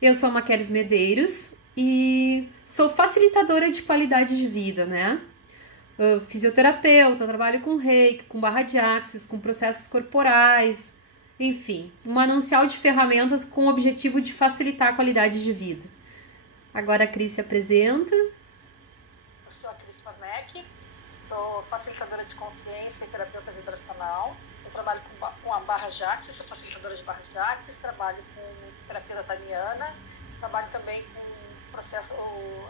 Eu sou a Maqueles Medeiros e sou facilitadora de qualidade de vida, né? Fisioterapeuta, trabalho com reiki, com barra de axis, com processos corporais, enfim, um manancial de ferramentas com o objetivo de facilitar a qualidade de vida. Agora a Cris se apresenta. Eu sou a Cris Farneck, sou facilitadora de consciência e terapeuta vibracional. Eu trabalho com a barra de axis, sou facilitadora de barra de axis, trabalho com terapia da Taniana, trabalho também com processo,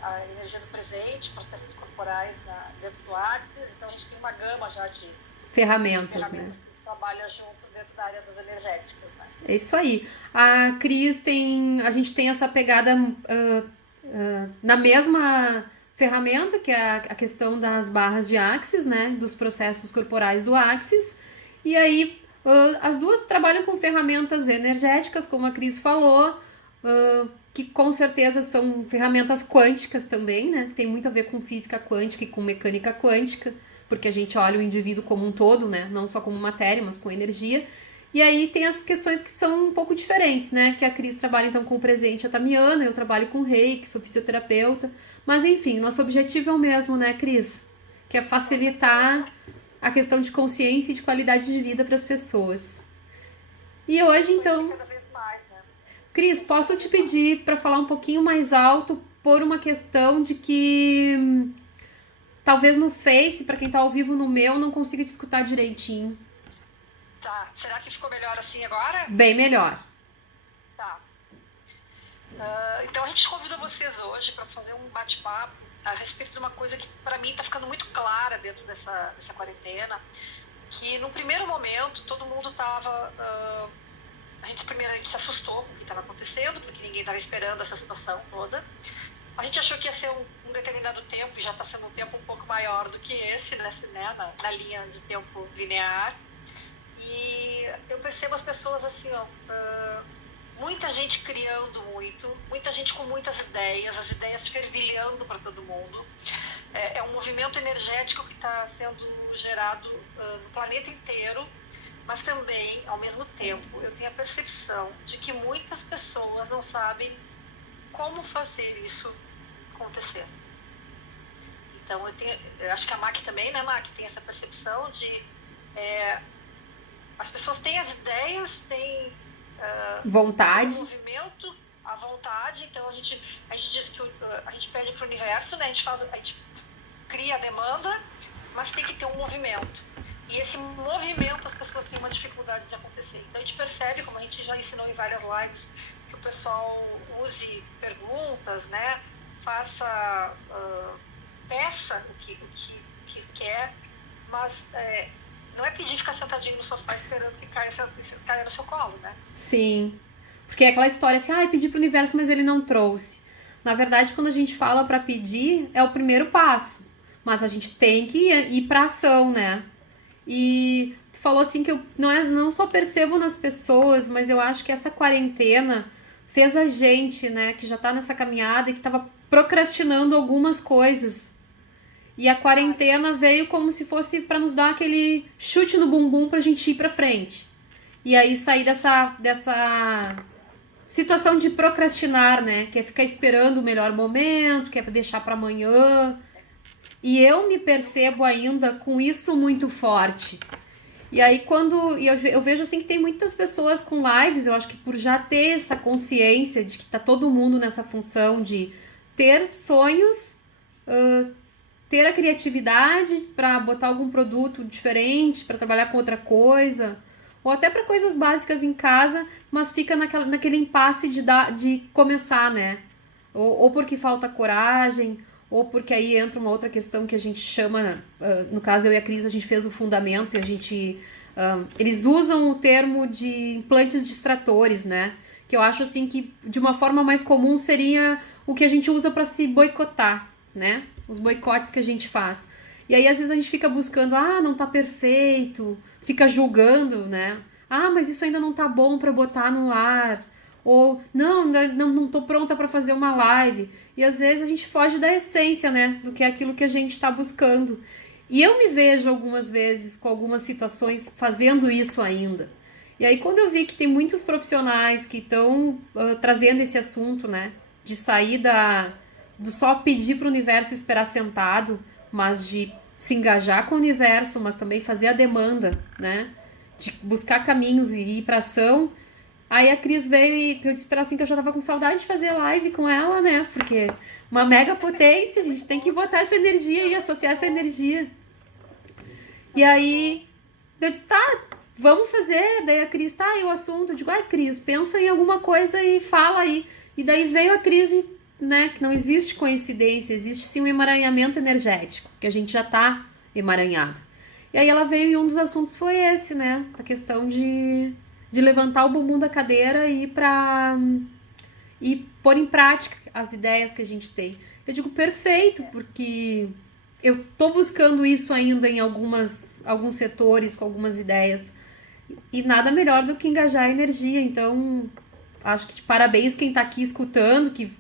a energia do presente, processos corporais dentro do axis. Então a gente tem uma gama já de Ferramentas, né? ferramentas que a gente trabalha junto dentro da área das energéticas, né? É isso aí. A Cris tem. A gente tem essa pegada na mesma ferramenta, que é a questão das barras de Axis, né? Dos processos corporais do Axis. E aí, as duas trabalham com ferramentas energéticas, como a Cris falou, que com certeza são ferramentas quânticas também, né? Tem muito a ver com física quântica e com mecânica quântica, porque a gente olha o indivíduo como um todo, né? Não só como matéria, mas com energia. E aí tem as questões que são um pouco diferentes, né? Que a Cris trabalha então com o presente atamiana, eu trabalho com reiki, sou fisioterapeuta. Mas enfim, nosso objetivo é o mesmo, né, Cris? Que é facilitar a questão de consciência e de qualidade de vida para as pessoas. E hoje, então, Cada vez mais, né? Cris, posso te pedir para falar um pouquinho mais alto por uma questão de que talvez no Face, para quem tá ao vivo no meu, não consiga te escutar direitinho. Tá. Será que ficou melhor assim agora? Bem melhor. Tá. Então a gente convida vocês hoje para fazer um bate-papo a respeito de uma coisa que para mim está ficando muito clara dentro dessa quarentena, que no primeiro momento todo mundo estava... a gente se assustou com o que estava acontecendo, porque ninguém estava esperando essa situação toda. A gente achou que ia ser um determinado tempo, e já está sendo um tempo um pouco maior do que esse, né, na linha de tempo linear. E eu percebo as pessoas assim, muita gente criando muito, muita gente com muitas ideias, as ideias fervilhando para todo mundo. É um movimento energético que está sendo gerado no planeta inteiro, mas também, ao mesmo tempo, eu tenho a percepção de que muitas pessoas não sabem como fazer isso acontecer. Então, eu acho que a Mac também, né, Mac, tem essa percepção de... as pessoas têm as ideias, têm Vontade. o movimento, a vontade. Então a gente diz que a gente pede para o universo, né? A gente cria a demanda, mas tem que ter um movimento. E esse movimento as pessoas têm uma dificuldade de acontecer. Então a gente percebe, como a gente já ensinou em várias lives, que o pessoal use perguntas, né? Peça o que quer, mas não é pedir ficar sentadinho no sofá esperando que caia no seu colo, né? Sim. Porque é aquela história assim, pedi pro universo, mas ele não trouxe. Na verdade, quando a gente fala pra pedir, é o primeiro passo. Mas a gente tem que ir pra ação, né? E tu falou assim que eu não só percebo nas pessoas, mas eu acho que essa quarentena fez a gente, né, que já tá nessa caminhada e que tava procrastinando algumas coisas. E a quarentena veio como se fosse pra nos dar aquele chute no bumbum pra gente ir pra frente. E aí sair dessa situação de procrastinar, né? Que é ficar esperando o melhor momento, que é deixar pra amanhã. E eu me percebo ainda com isso muito forte. E aí eu vejo assim que tem muitas pessoas com lives, eu acho que por já ter essa consciência de que tá todo mundo nessa função de ter sonhos, ter a criatividade para botar algum produto diferente, para trabalhar com outra coisa, ou até para coisas básicas em casa, mas fica naquele impasse de começar, né? Ou porque falta coragem, ou porque aí entra uma outra questão que a gente chama, no caso eu e a Cris, a gente fez o fundamento e a gente... eles usam o termo de implantes distratores, né? Que eu acho assim que de uma forma mais comum seria o que a gente usa para se boicotar, né? Os boicotes que a gente faz. E aí às vezes a gente fica buscando, não tá perfeito, fica julgando, né? Mas isso ainda não tá bom para botar no ar. Ou, não tô pronta para fazer uma live. E às vezes a gente foge da essência, né? Do que é aquilo que a gente tá buscando. E eu me vejo algumas vezes com algumas situações fazendo isso ainda. E aí quando eu vi que tem muitos profissionais que estão trazendo esse assunto, né, de sair do só pedir para o universo e esperar sentado, mas de se engajar com o universo, mas também fazer a demanda, né, de buscar caminhos e ir para ação. Aí a Cris veio e eu disse pra ela assim que eu já tava com saudade de fazer live com ela, né? Porque uma mega potência, a gente tem que botar essa energia e associar essa energia. E aí eu disse, tá, vamos fazer. Daí a Cris, tá, e o assunto? Eu digo, ai, Cris, pensa em alguma coisa e fala aí. E daí veio a crise, né? Que não existe coincidência, existe sim um emaranhamento energético, que a gente já tá emaranhado. E aí ela veio e um dos assuntos foi esse, né? A questão de levantar o bumbum da cadeira e pôr em prática as ideias que a gente tem. Eu digo perfeito, porque eu tô buscando isso ainda em alguns setores, com algumas ideias. E nada melhor do que engajar a energia. Então, acho que de parabéns quem tá aqui escutando, que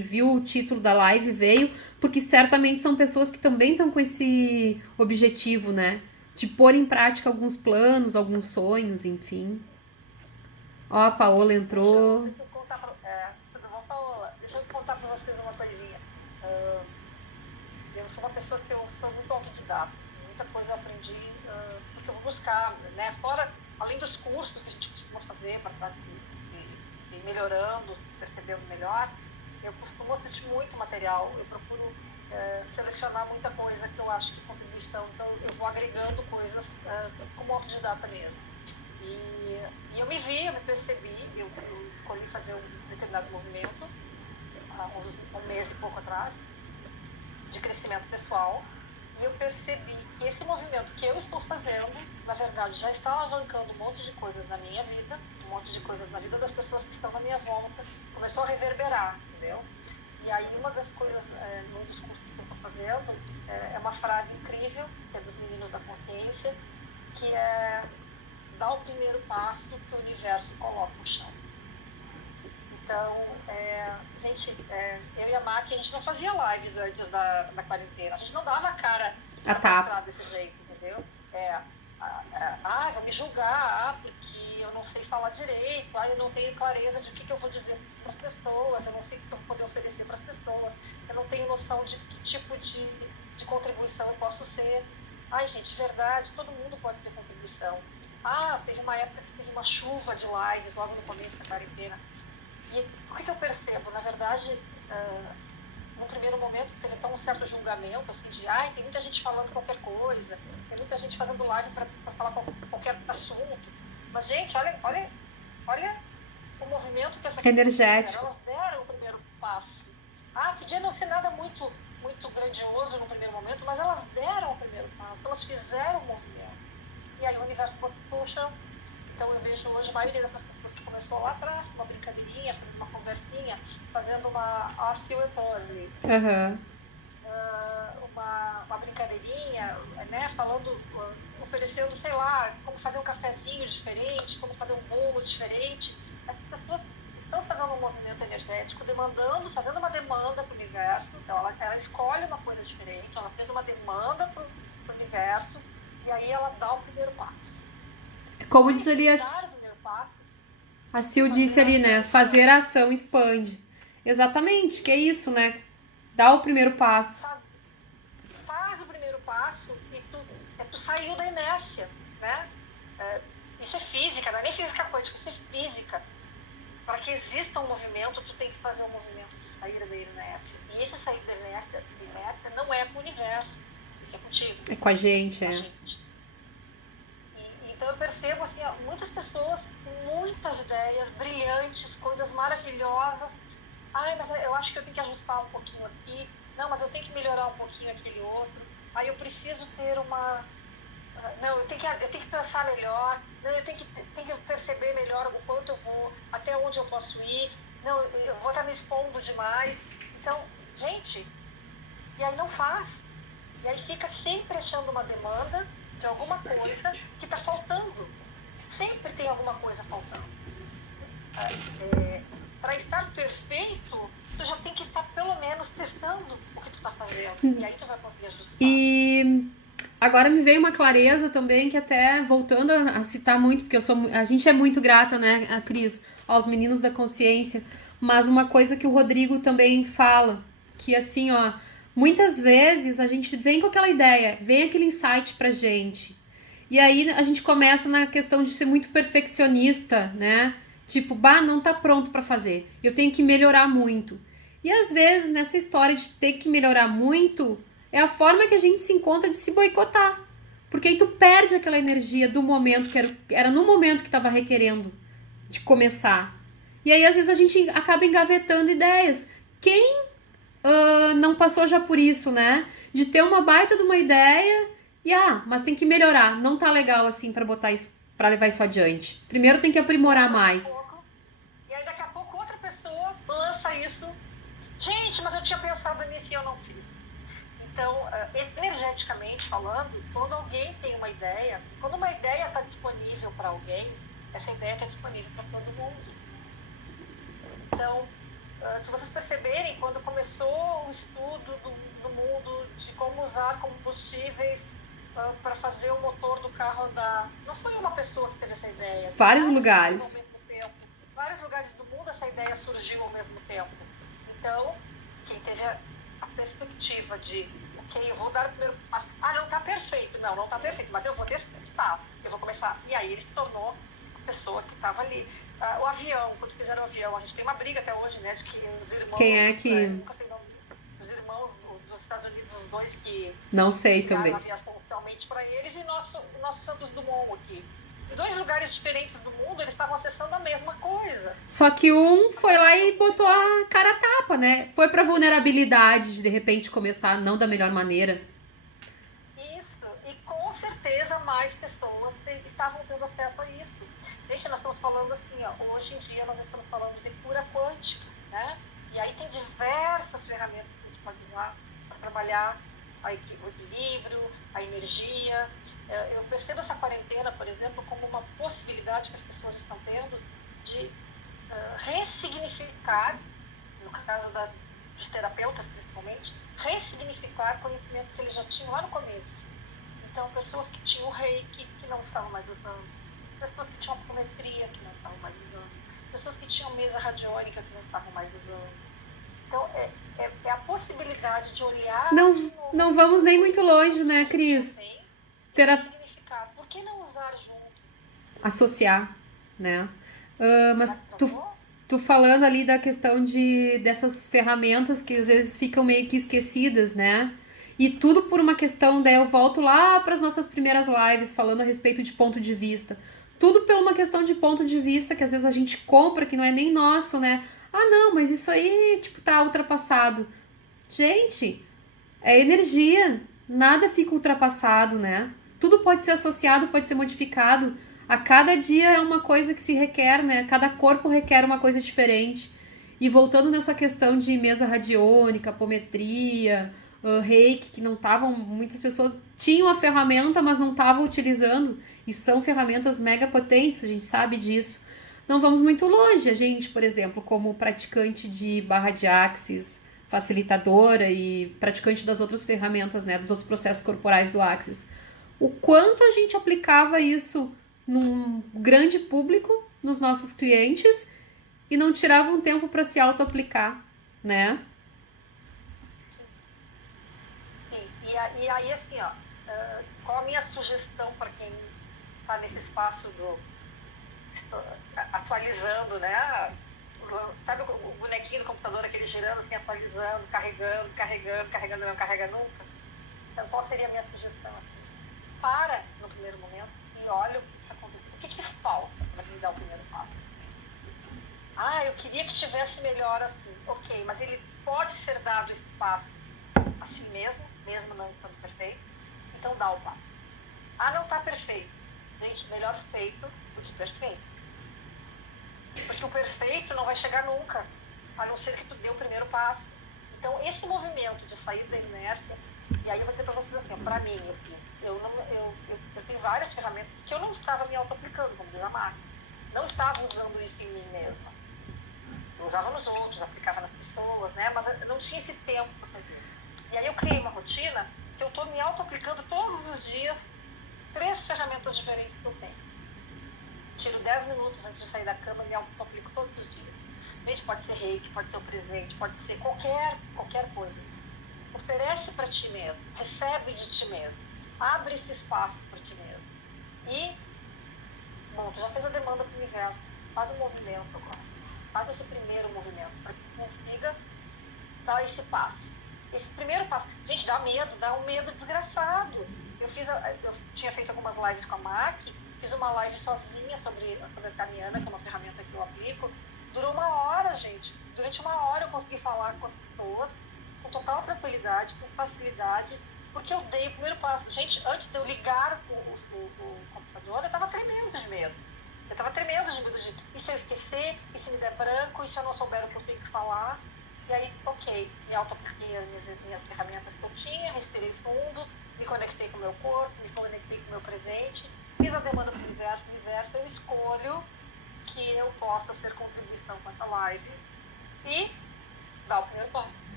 viu o título da live, veio, porque certamente são pessoas que também estão com esse objetivo, né? De pôr em prática alguns planos, alguns sonhos, enfim. Ó, a Paola entrou. Deixa eu contar tudo bom, Paola? Deixa eu contar pra vocês uma coisinha. Eu sou uma pessoa que eu sou muito autodidata. Muita coisa eu aprendi porque eu vou buscar, né? Fora, além dos cursos que a gente costuma fazer para estar se melhorando, percebendo melhor, eu costumo assistir muito material. Eu procuro selecionar muita coisa que eu acho de contribuição. Então, eu vou agregando coisas como autodidata mesmo. E eu me vi, eu me percebi, eu escolhi fazer um determinado movimento, há um mês e pouco atrás, de crescimento pessoal, e eu percebi que esse movimento que eu estou fazendo, na verdade, já está alavancando um monte de coisas na minha vida, um monte de coisas na vida das pessoas que estão na minha volta, começou a reverberar, entendeu? E aí uma das coisas, num dos cursos que eu estou fazendo, é uma frase incrível, que é dos meninos da consciência, que é: dá o primeiro passo que o universo coloca no chão. Então, gente, eu e a Maqui, a gente não fazia lives antes da quarentena. A gente não dava a cara A tapa. desse jeito, entendeu? Vou me julgar, porque eu não sei falar direito, eu não tenho clareza de o que eu vou dizer para as pessoas, eu não sei o que eu vou poder oferecer para as pessoas, eu não tenho noção de que tipo de contribuição eu posso ser. Ai, gente, verdade, todo mundo pode ter contribuição. Teve uma época que teve uma chuva de lives logo no começo da quarentena. E o que eu percebo? Na verdade, no primeiro momento, teve até um certo julgamento, assim, de tem muita gente falando qualquer coisa, tem muita gente fazendo live para falar qualquer assunto. Mas, gente, olha o movimento que essas Energético. elas deram o primeiro passo. Podia não ser nada muito, muito grandioso no primeiro momento, mas elas deram o primeiro passo, elas fizeram o movimento. E aí o universo puxa. Então eu vejo hoje a maioria dessas pessoas que começou lá atrás, com uma brincadeirinha, fazendo uma conversinha, fazendo uma osteoporose. Uma brincadeirinha, né, falando, oferecendo, sei lá, como fazer um cafezinho diferente, como fazer um bolo diferente. Essas pessoas estão fazendo um movimento energético, fazendo uma demanda para o universo. Então ela escolhe uma coisa diferente, ela fez uma demanda para o universo. E aí ela dá o primeiro passo. Como diz ali a Sil disse ali, né? Fazer a ação expande. Exatamente, que é isso, né? Dá o primeiro passo. Faz o primeiro passo e tu saiu da inércia, né? Isso é física, não é nem física quântica, isso é física. Para que exista um movimento, tu tem que fazer um movimento de sair da inércia. E esse sair da inércia não é com o universo. É contigo. É com a gente, Então eu percebo assim, muitas pessoas com muitas ideias brilhantes, coisas maravilhosas. Mas eu acho que eu tenho que ajustar um pouquinho aqui. Não, mas eu tenho que melhorar um pouquinho aquele outro. Eu preciso ter uma... Não, eu tenho que pensar melhor. Não, eu tenho que perceber melhor o quanto eu vou, até onde eu posso ir. Não, eu vou estar me expondo demais. Então, gente, e aí não faz. E aí fica sempre achando uma demanda de alguma coisa que está faltando. Sempre tem alguma coisa faltando. Para estar perfeito, tu já tem que estar pelo menos testando o que tu está fazendo. E aí tu vai conseguir ajustar. E Agora me veio uma clareza também, que até voltando a citar muito, porque a gente é muito grata, né, a Cris, aos meninos da consciência, mas uma coisa que o Rodrigo também fala, que assim, ó, muitas vezes a gente vem com aquela ideia, vem aquele insight pra gente, e aí a gente começa na questão de ser muito perfeccionista, né? Tipo, bah, não tá pronto pra fazer, eu tenho que melhorar muito. E às vezes nessa história de ter que melhorar muito, é a forma que a gente se encontra de se boicotar. Porque aí tu perde aquela energia do momento que era no momento que estava requerendo de começar. E aí às vezes a gente acaba engavetando ideias. Quem não passou já por isso, né? De ter uma baita de uma ideia e mas tem que melhorar. Não tá legal assim para botar isso, para levar isso adiante. Primeiro tem que aprimorar mais. E aí daqui a pouco outra pessoa lança isso. Gente, mas eu tinha pensado nisso e eu não fiz. Então, energeticamente falando, quando alguém tem uma ideia, quando uma ideia está disponível para alguém, essa ideia está disponível para todo mundo. Então, se vocês perceberem, quando começou o estudo do mundo de como usar combustíveis para fazer o motor do carro andar, não foi uma pessoa que teve essa ideia. Vários lugares. Ao mesmo tempo. Vários lugares do mundo essa ideia surgiu ao mesmo tempo. Então, quem teve a perspectiva de, ok, eu vou dar o primeiro passo. Não está perfeito. Não está perfeito, mas eu vou testar. Eu vou começar. E aí ele se tornou a pessoa que estava ali. O avião, quando fizeram o avião, a gente tem uma briga até hoje, né, de que os irmãos... Quem é que... nunca sei nome, os irmãos dos Estados Unidos, os dois que... Não sei também. A aviação oficialmente para eles e nosso Santos Dumont aqui. Em dois lugares diferentes do mundo, eles estavam acessando a mesma coisa. Só que um foi lá e botou a cara a tapa, né? Foi pra vulnerabilidade de repente começar não da melhor maneira. Isso. E com certeza mais pessoas estavam tendo acesso a isso. Gente, nós estamos falando assim, ó, hoje em dia nós estamos falando de cura quântica, né? E aí tem diversas ferramentas que a gente pode usar para trabalhar o equilíbrio, a energia. Eu percebo essa quarentena, por exemplo, como uma possibilidade que as pessoas estão tendo de ressignificar, no caso dos terapeutas principalmente, ressignificar conhecimentos que eles já tinham lá no começo. Então, pessoas que tinham o reiki, que não estavam mais usando, pessoas que tinham apometria, que não estavam mais usando, pessoas que tinham mesa radiônica, que não estavam mais usando. Então, é a possibilidade de olhar... Não vamos nem muito longe, né, Cris? Significar. Por que não usar junto? Associar, né? Mas tu falando ali da questão dessas ferramentas que às vezes ficam meio que esquecidas, né? E tudo por uma questão, daí eu volto lá para as nossas primeiras lives falando a respeito de ponto de vista. Tudo por uma questão de ponto de vista que às vezes a gente compra que não é nem nosso, né? Não, mas isso aí, tipo, tá ultrapassado. Gente, é energia. Nada fica ultrapassado, né? Tudo pode ser associado, pode ser modificado. A cada dia é uma coisa que se requer, né? Cada corpo requer uma coisa diferente. E voltando nessa questão de mesa radiônica, apometria, reiki, que não estavam... Muitas pessoas tinham a ferramenta, mas não estavam utilizando. E são ferramentas mega potentes, a gente sabe disso. Não vamos muito longe. A gente, por exemplo, como praticante de barra de Axis, facilitadora e praticante das outras ferramentas, né? Dos outros processos corporais do Axis. O quanto a gente aplicava isso num grande público, nos nossos clientes, e não tirava um tempo para se auto-aplicar, né? Sim. E aí, assim, qual a minha sugestão para quem está nesse espaço atualizando, né? Sabe o bonequinho do computador, aquele girando assim, atualizando, carregando, não carrega nunca? Então, qual seria a minha sugestão? Assim? Para, no primeiro momento, e olha o que está acontecendo. O que falta para me dar o primeiro passo? Eu queria que tivesse melhor assim. Ok, mas ele pode ser dado esse passo assim mesmo não estando perfeito. Então, dá o passo. Não está perfeito. Gente, melhor feito do que perfeito. Porque o perfeito não vai chegar nunca, a não ser que tu dê o primeiro passo. Então, esse movimento de sair da inércia, e aí eu vou dizer para vocês assim, para mim, assim, eu tenho várias ferramentas que eu não estava me auto-aplicando, como diz a Márcia. Não estava usando isso em mim mesma. Eu usava nos outros, aplicava nas pessoas, né? Mas eu não tinha esse tempo para fazer. E aí eu criei uma rotina que eu estou me auto-aplicando todos os dias 3 ferramentas diferentes que eu tenho. Tiro 10 minutos antes de sair da cama e me auto-aplico todos os dias. Gente, pode ser reiki, pode ser o presente, pode ser qualquer coisa. Oferece para ti mesmo, recebe de ti mesmo, abre esse espaço para ti mesmo. E, bom, tu já fez a demanda para o universo, faz um movimento agora. Faz esse primeiro movimento para que tu consiga dar esse passo. Esse primeiro passo, gente, dá um medo desgraçado. Eu tinha feito algumas lives com a Mac, fiz uma live sozinha sobre a Tamiana, que é uma ferramenta que eu aplico. Durou 1 hora, gente. Durante 1 hora eu consegui falar com as pessoas com total tranquilidade, com facilidade, porque eu dei o primeiro passo. Gente, antes de eu ligar o computador, eu estava tremendo de medo. Eu estava tremendo de medo de, e se eu esquecer, e se me der branco, e se eu não souber o que eu tenho que falar. E aí, ok, me auto-apliquei as minhas ferramentas que eu tinha, respirei fundo, me conectei com o meu corpo, me conectei com o meu presente, fiz a demanda para o universo, eu escolho que eu possa ser contribuição com essa live e dar o primeiro passo.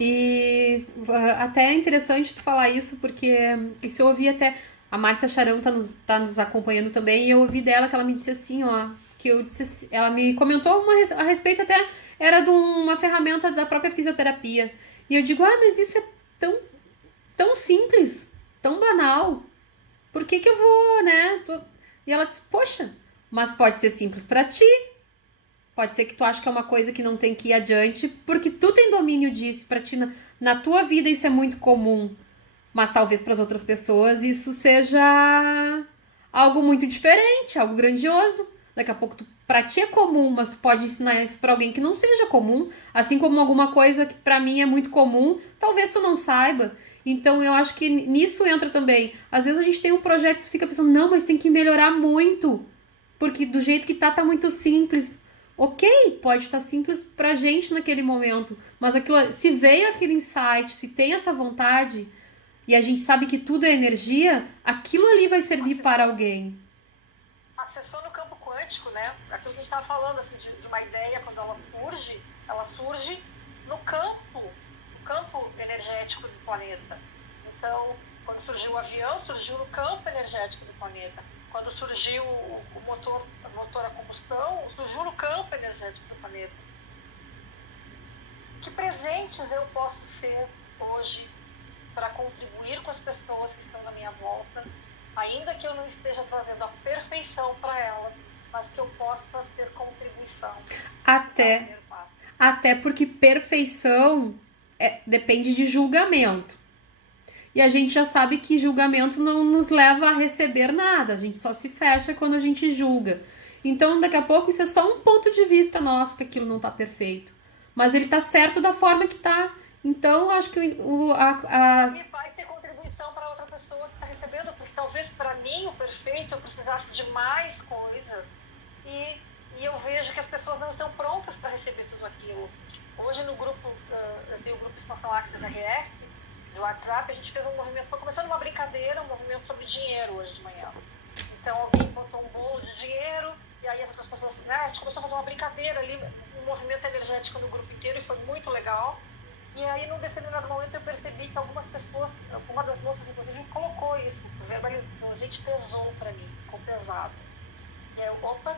E até é interessante tu falar isso, porque isso eu ouvi até. A Márcia Charão tá nos acompanhando também, e eu ouvi dela que ela me disse assim, ó. Que eu disse, ela me comentou a respeito até, era de uma ferramenta da própria fisioterapia. E eu digo, mas isso é tão simples, tão banal. Por que eu vou, né? E ela disse, poxa, mas pode ser simples pra ti. Pode ser que tu ache que é uma coisa que não tem que ir adiante, porque tu tem domínio disso, pra ti, na tua vida isso é muito comum. Mas talvez para as outras pessoas isso seja algo muito diferente, algo grandioso. Daqui a pouco pra ti é comum, mas tu pode ensinar isso pra alguém que não seja comum. Assim como alguma coisa que pra mim é muito comum, talvez tu não saiba. Então eu acho que nisso entra também. Às vezes a gente tem um projeto que fica pensando, não, mas tem que melhorar muito. Porque do jeito que tá muito simples. Ok, pode estar simples pra gente naquele momento. Mas se veio aquele insight, se tem essa vontade, e a gente sabe que tudo é energia, aquilo ali vai servir para alguém. Acessou no campo quântico, né? Aquilo que a gente estava falando, assim, de uma ideia, quando ela surge no campo energético do planeta. Então, quando surgiu o avião, surgiu no campo energético do planeta. Quando surgiu o motor a combustão, surgiu no campo energético do planeta. Que presentes eu posso ser hoje para contribuir com as pessoas que estão na minha volta, ainda que eu não esteja trazendo a perfeição para elas, mas que eu possa ter contribuição. Até porque perfeição depende de julgamento. E a gente já sabe que julgamento não nos leva a receber nada. A gente só se fecha quando a gente julga. Então, daqui a pouco, isso é só um ponto de vista nosso, que aquilo não tá perfeito. Mas ele tá certo da forma que tá. Então, acho que E vai ser contribuição para outra pessoa que está recebendo, porque talvez para mim, o perfeito, eu precisasse de mais coisas. E eu vejo que as pessoas não estão prontas para receber tudo aquilo. Hoje, no grupo, eu tenho o grupo Expansão Access RS, do WhatsApp, a gente fez um movimento, foi começando uma brincadeira, um movimento sobre dinheiro hoje de manhã. Então alguém botou um bolo de dinheiro, e aí as outras pessoas, né, a gente começou a fazer uma brincadeira ali, um movimento energético no grupo inteiro, e foi muito legal. E aí, num determinado momento, eu percebi que algumas pessoas, uma das moças, inclusive, colocou isso, verbalizou, a gente pesou pra mim, ficou pesado. E aí, opa,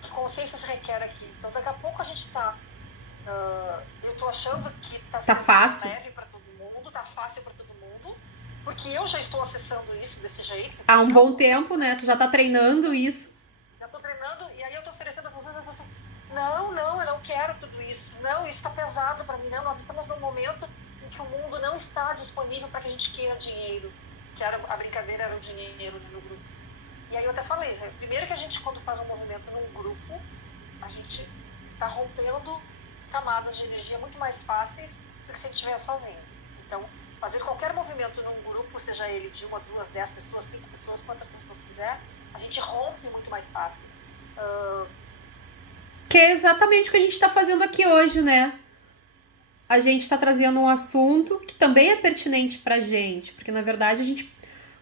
que consciência se requer aqui? Então, daqui a pouco a gente eu tô achando que tá fácil. Leve pra todo mundo, tá fácil pra todo mundo, porque eu já estou acessando isso desse jeito. Há um bom tempo, né? Tu já tá treinando isso. Já tô treinando, e aí eu tô oferecendo as pessoas, não, eu não quero tudo isso. Não, isso está pesado para mim. Não, nós estamos num momento em que o mundo não está disponível para que a gente queira dinheiro. Que a brincadeira era o dinheiro no grupo. E aí eu até falei, primeiro que a gente, quando faz um movimento num grupo, a gente está rompendo camadas de energia muito mais fáceis do que se a gente estiver sozinho. Então, fazer qualquer movimento num grupo, seja ele de 1, 2, 10 pessoas, 5 pessoas, quantas pessoas quiser, a gente rompe muito mais fácil. Que é exatamente o que a gente está fazendo aqui hoje, né? A gente está trazendo um assunto que também é pertinente pra gente, porque na verdade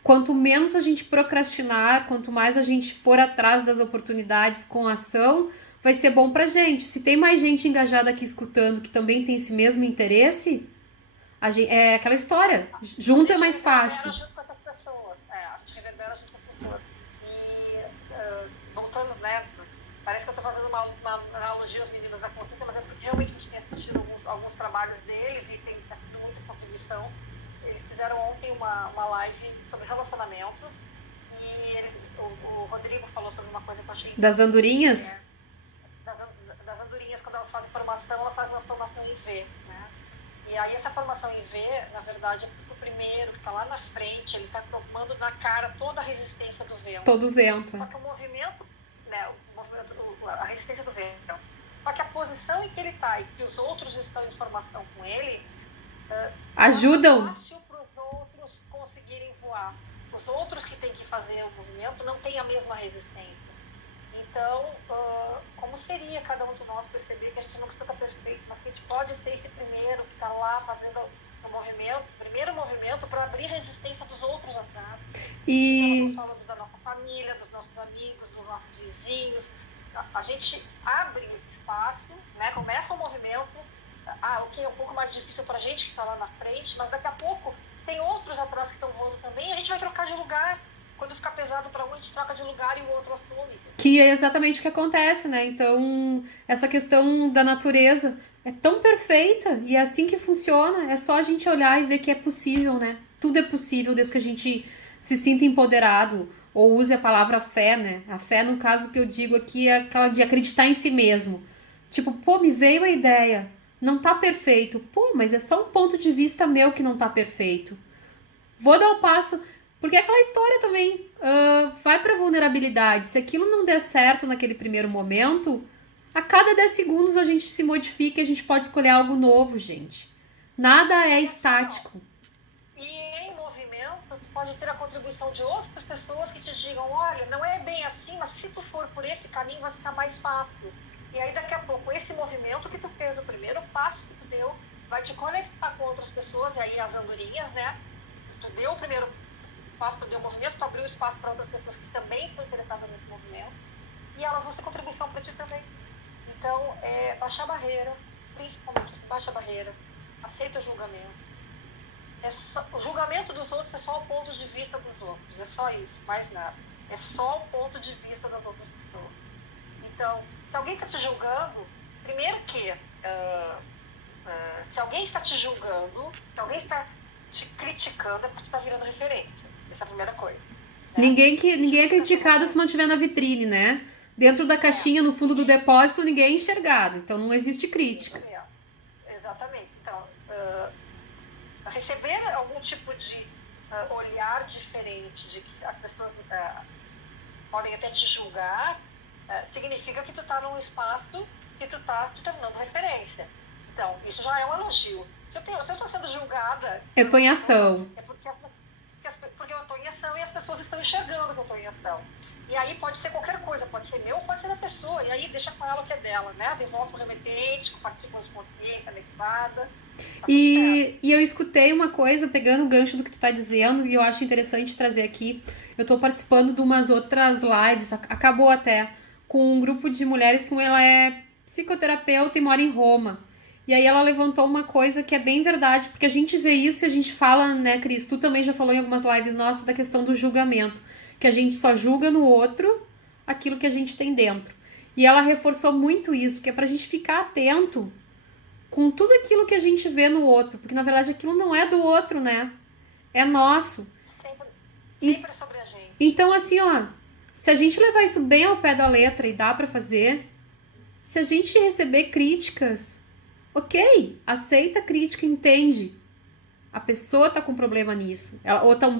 quanto menos a gente procrastinar, quanto mais a gente for atrás das oportunidades com ação, vai ser bom pra gente. Se tem mais gente engajada aqui escutando que também tem esse mesmo interesse, É aquela história. Junto é mais fácil. Junto com essas pessoas. A gente reverbera junto com essas pessoas. E voltando, né? Parece que eu estou fazendo uma analogia às meninas da consciência, mas é porque realmente a gente tem assistido alguns trabalhos deles e tem tido muita contribuição. Eles fizeram ontem uma live sobre relacionamentos e o Rodrigo falou sobre uma coisa que eu achei... Das andorinhas? Das andorinhas, quando elas fazem formação, elas fazem uma formação em V, né? E aí essa formação em V, na verdade, é porque o primeiro que está lá na frente, ele está tomando na cara toda a resistência do vento. Todo o vento. Só que o movimento, né, a resistência do vento. Só que a posição em que ele está e que os outros estão em formação com ele, ajudam. É fácil para os outros conseguirem voar. Os outros que têm que fazer o movimento não têm a mesma resistência. Então, como seria cada um de nós perceber que a gente não precisa estar perfeito, mas que a gente pode ser esse primeiro que está lá fazendo o movimento, o primeiro movimento para abrir resistência dos outros atrás. E... Então, nós falamos da nossa família, dos nossos amigos, dos nossos vizinhos. A gente abre esse espaço, né? Começa o movimento. Ok, é um pouco mais difícil para a gente que está lá na frente, mas daqui a pouco tem outros atrás que estão voando também e a gente vai trocar de lugar. Quando ficar pesado para um, a gente troca de lugar e o outro assume. Que é exatamente o que acontece, né? Então, essa questão da natureza é tão perfeita e é assim que funciona. É só a gente olhar e ver que é possível, né? Tudo é possível desde que a gente se sinta empoderado ou use a palavra fé, né? A fé, no caso que eu digo aqui, é aquela de acreditar em si mesmo. Tipo, pô, me veio a ideia. Não tá perfeito. Pô, mas é só um ponto de vista meu que não tá perfeito. Vou dar o passo... Porque é aquela história também, vai pra vulnerabilidade. Se aquilo não der certo naquele primeiro momento, a cada 10 segundos a gente se modifica e a gente pode escolher algo novo, gente. Nada é estático. E em movimento, pode ter a contribuição de outras pessoas que te digam, olha, não é bem assim, mas se tu for por esse caminho vai ficar mais fácil. E aí daqui a pouco, esse movimento que tu fez, o primeiro passo que tu deu, vai te conectar com outras pessoas, e aí as andorinhas, né? Tu deu o primeiro espaço para o movimento, para abrir o espaço para outras pessoas que também estão interessadas nesse movimento, e elas vão ser contribuição para ti também. Então, baixar barreiras, principalmente baixa barreiras, aceita o julgamento. O julgamento dos outros é só o ponto de vista dos outros, é só isso, mais nada. É só o ponto de vista das outras pessoas. Então, se alguém está te julgando, primeiro que, se alguém está te julgando, se alguém está te criticando, é porque você está virando referência. Essa é a primeira coisa. Né? Ninguém é criticado se não estiver na vitrine, né? Dentro da caixinha, no fundo do depósito, ninguém é enxergado. Então, não existe crítica. Exatamente. Então, receber algum tipo de olhar diferente, de que as pessoas podem até te julgar, significa que tu está num espaço que tu está te tornando referência. Então, isso já é um elogio. Se eu estou sendo julgada... Eu estou em ação. É porque eu estou em ação e as pessoas estão enxergando que eu estou em ação. E aí pode ser qualquer coisa, pode ser meu, pode ser da pessoa. E aí deixa com ela o que é dela, né? Devolve o remetente, compartilha com os conscientes, anexada. E eu escutei uma coisa, pegando o gancho do que tu tá dizendo, e eu acho interessante trazer aqui. Eu tô participando de umas outras lives, acabou até, com um grupo de mulheres que ela é psicoterapeuta e mora em Roma. E aí ela levantou uma coisa que é bem verdade, porque a gente vê isso e a gente fala, né, Cris? Tu também já falou em algumas lives nossas da questão do julgamento, que a gente só julga no outro aquilo que a gente tem dentro. E ela reforçou muito isso, que é pra gente ficar atento com tudo aquilo que a gente vê no outro, porque na verdade aquilo não é do outro, né? É nosso. Sempre é sobre a gente. Então, assim, ó, se a gente levar isso bem ao pé da letra e dá pra fazer, se a gente receber críticas, ok, aceita a crítica, entende. A pessoa tá com problema nisso.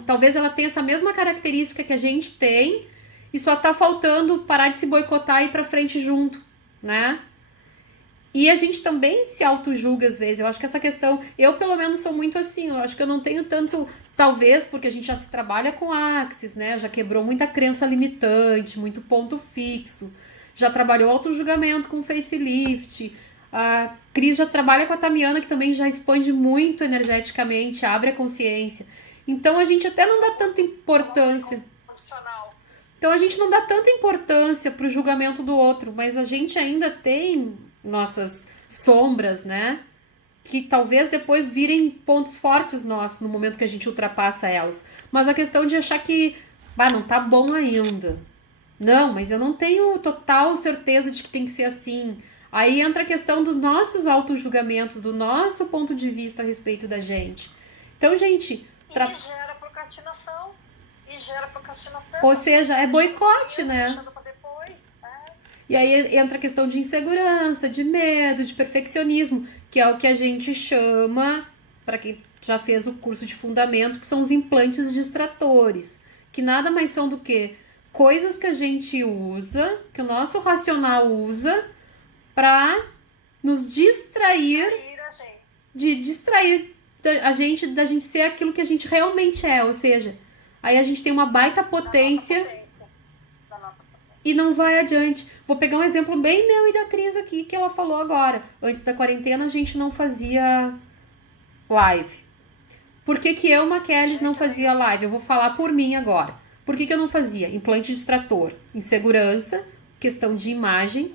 Talvez ela tenha essa mesma característica que a gente tem e só tá faltando parar de se boicotar e ir pra frente junto, né? E a gente também se auto-julga às vezes. Eu acho que essa questão... Eu, pelo menos, sou muito assim. Eu acho que eu não tenho tanto... Talvez porque a gente já se trabalha com Axis, né? Já quebrou muita crença limitante, muito ponto fixo. Já trabalhou auto-julgamento com facelift. A Cris já trabalha com a Tamiana, que também já expande muito energeticamente, abre a consciência. Então, a gente até não dá tanta importância. Então, a gente não dá tanta importância pro julgamento do outro. Mas a gente ainda tem... nossas sombras, né? que talvez depois virem pontos fortes nossos no momento que a gente ultrapassa elas. Mas a questão de achar que, não tá bom ainda. Não, mas eu não tenho total certeza de que tem que ser assim. Aí entra a questão dos nossos auto-julgamentos, do nosso ponto de vista a respeito da gente. Então, gente... E gera procrastinação. Ou seja, é boicote, né? E aí entra a questão de insegurança, de medo, de perfeccionismo, que é o que a gente chama, para quem já fez o curso de fundamento, que são os implantes distratores, que nada mais são do que coisas que a gente usa, que o nosso racional usa, para nos distrair, de distrair a gente da gente ser aquilo que a gente realmente é, ou seja, aí a gente tem uma baita potência e não vai adiante. Vou pegar um exemplo bem meu e da Cris aqui, que ela falou agora. Antes da quarentena a gente não fazia live. Por que que eu, Maqueles, não fazia live? Eu vou falar por mim agora. Por que que eu não fazia? Implante distrator, insegurança, questão de imagem,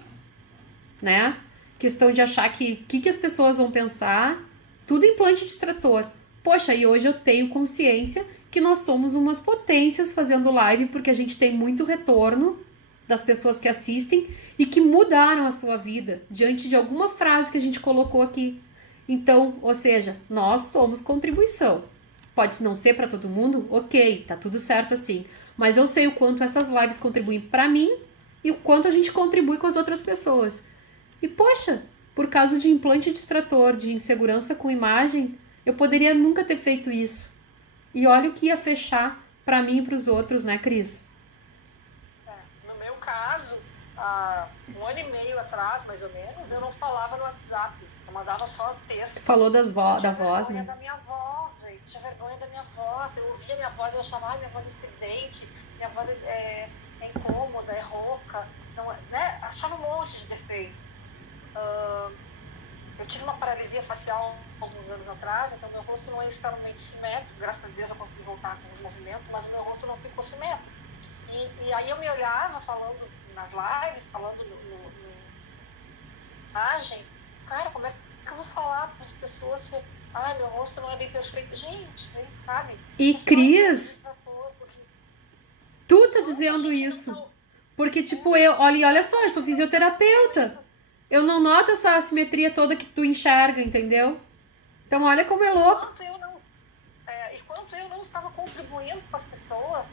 né? Questão de achar que as pessoas vão pensar, tudo implante distrator. Poxa, e hoje eu tenho consciência que nós somos umas potências fazendo live, porque a gente tem muito retorno das pessoas que assistem e que mudaram a sua vida diante de alguma frase que a gente colocou aqui. Então, ou seja, nós somos contribuição. Pode não ser para todo mundo, ok, tá tudo certo assim. Mas eu sei o quanto essas lives contribuem para mim e o quanto a gente contribui com as outras pessoas. E poxa, por causa de implante distrator, de insegurança com imagem, eu poderia nunca ter feito isso. E olha o que ia fechar para mim e para os outros, né, Cris? No meu caso, há 1 ano e meio atrás, mais ou menos, eu não falava no WhatsApp. Eu mandava só texto. Tu falou da voz, né? Eu tinha vergonha da minha voz, gente. Tinha vergonha da minha voz. Eu ouvia minha voz e eu achava, minha voz é estridente, minha voz é incômoda, é rouca. Não, né? Achava um monte de defeito. Eu tive uma paralisia facial alguns anos atrás, então meu rosto não é extremamente simétrico. Graças a Deus eu consegui voltar com os movimentos, mas o meu rosto não ficou simétrico. E aí eu me olhava falando nas lives, falando no imagem, cara, como é que eu vou falar para as pessoas que meu rosto não é bem perfeito? Gente, sabe? E Cris, tu tá dizendo isso. Porque, tipo, olha só, eu sou fisioterapeuta. Eu não noto essa assimetria toda que tu enxerga, entendeu? Então, olha como é louco. Enquanto eu não estava contribuindo com as pessoas,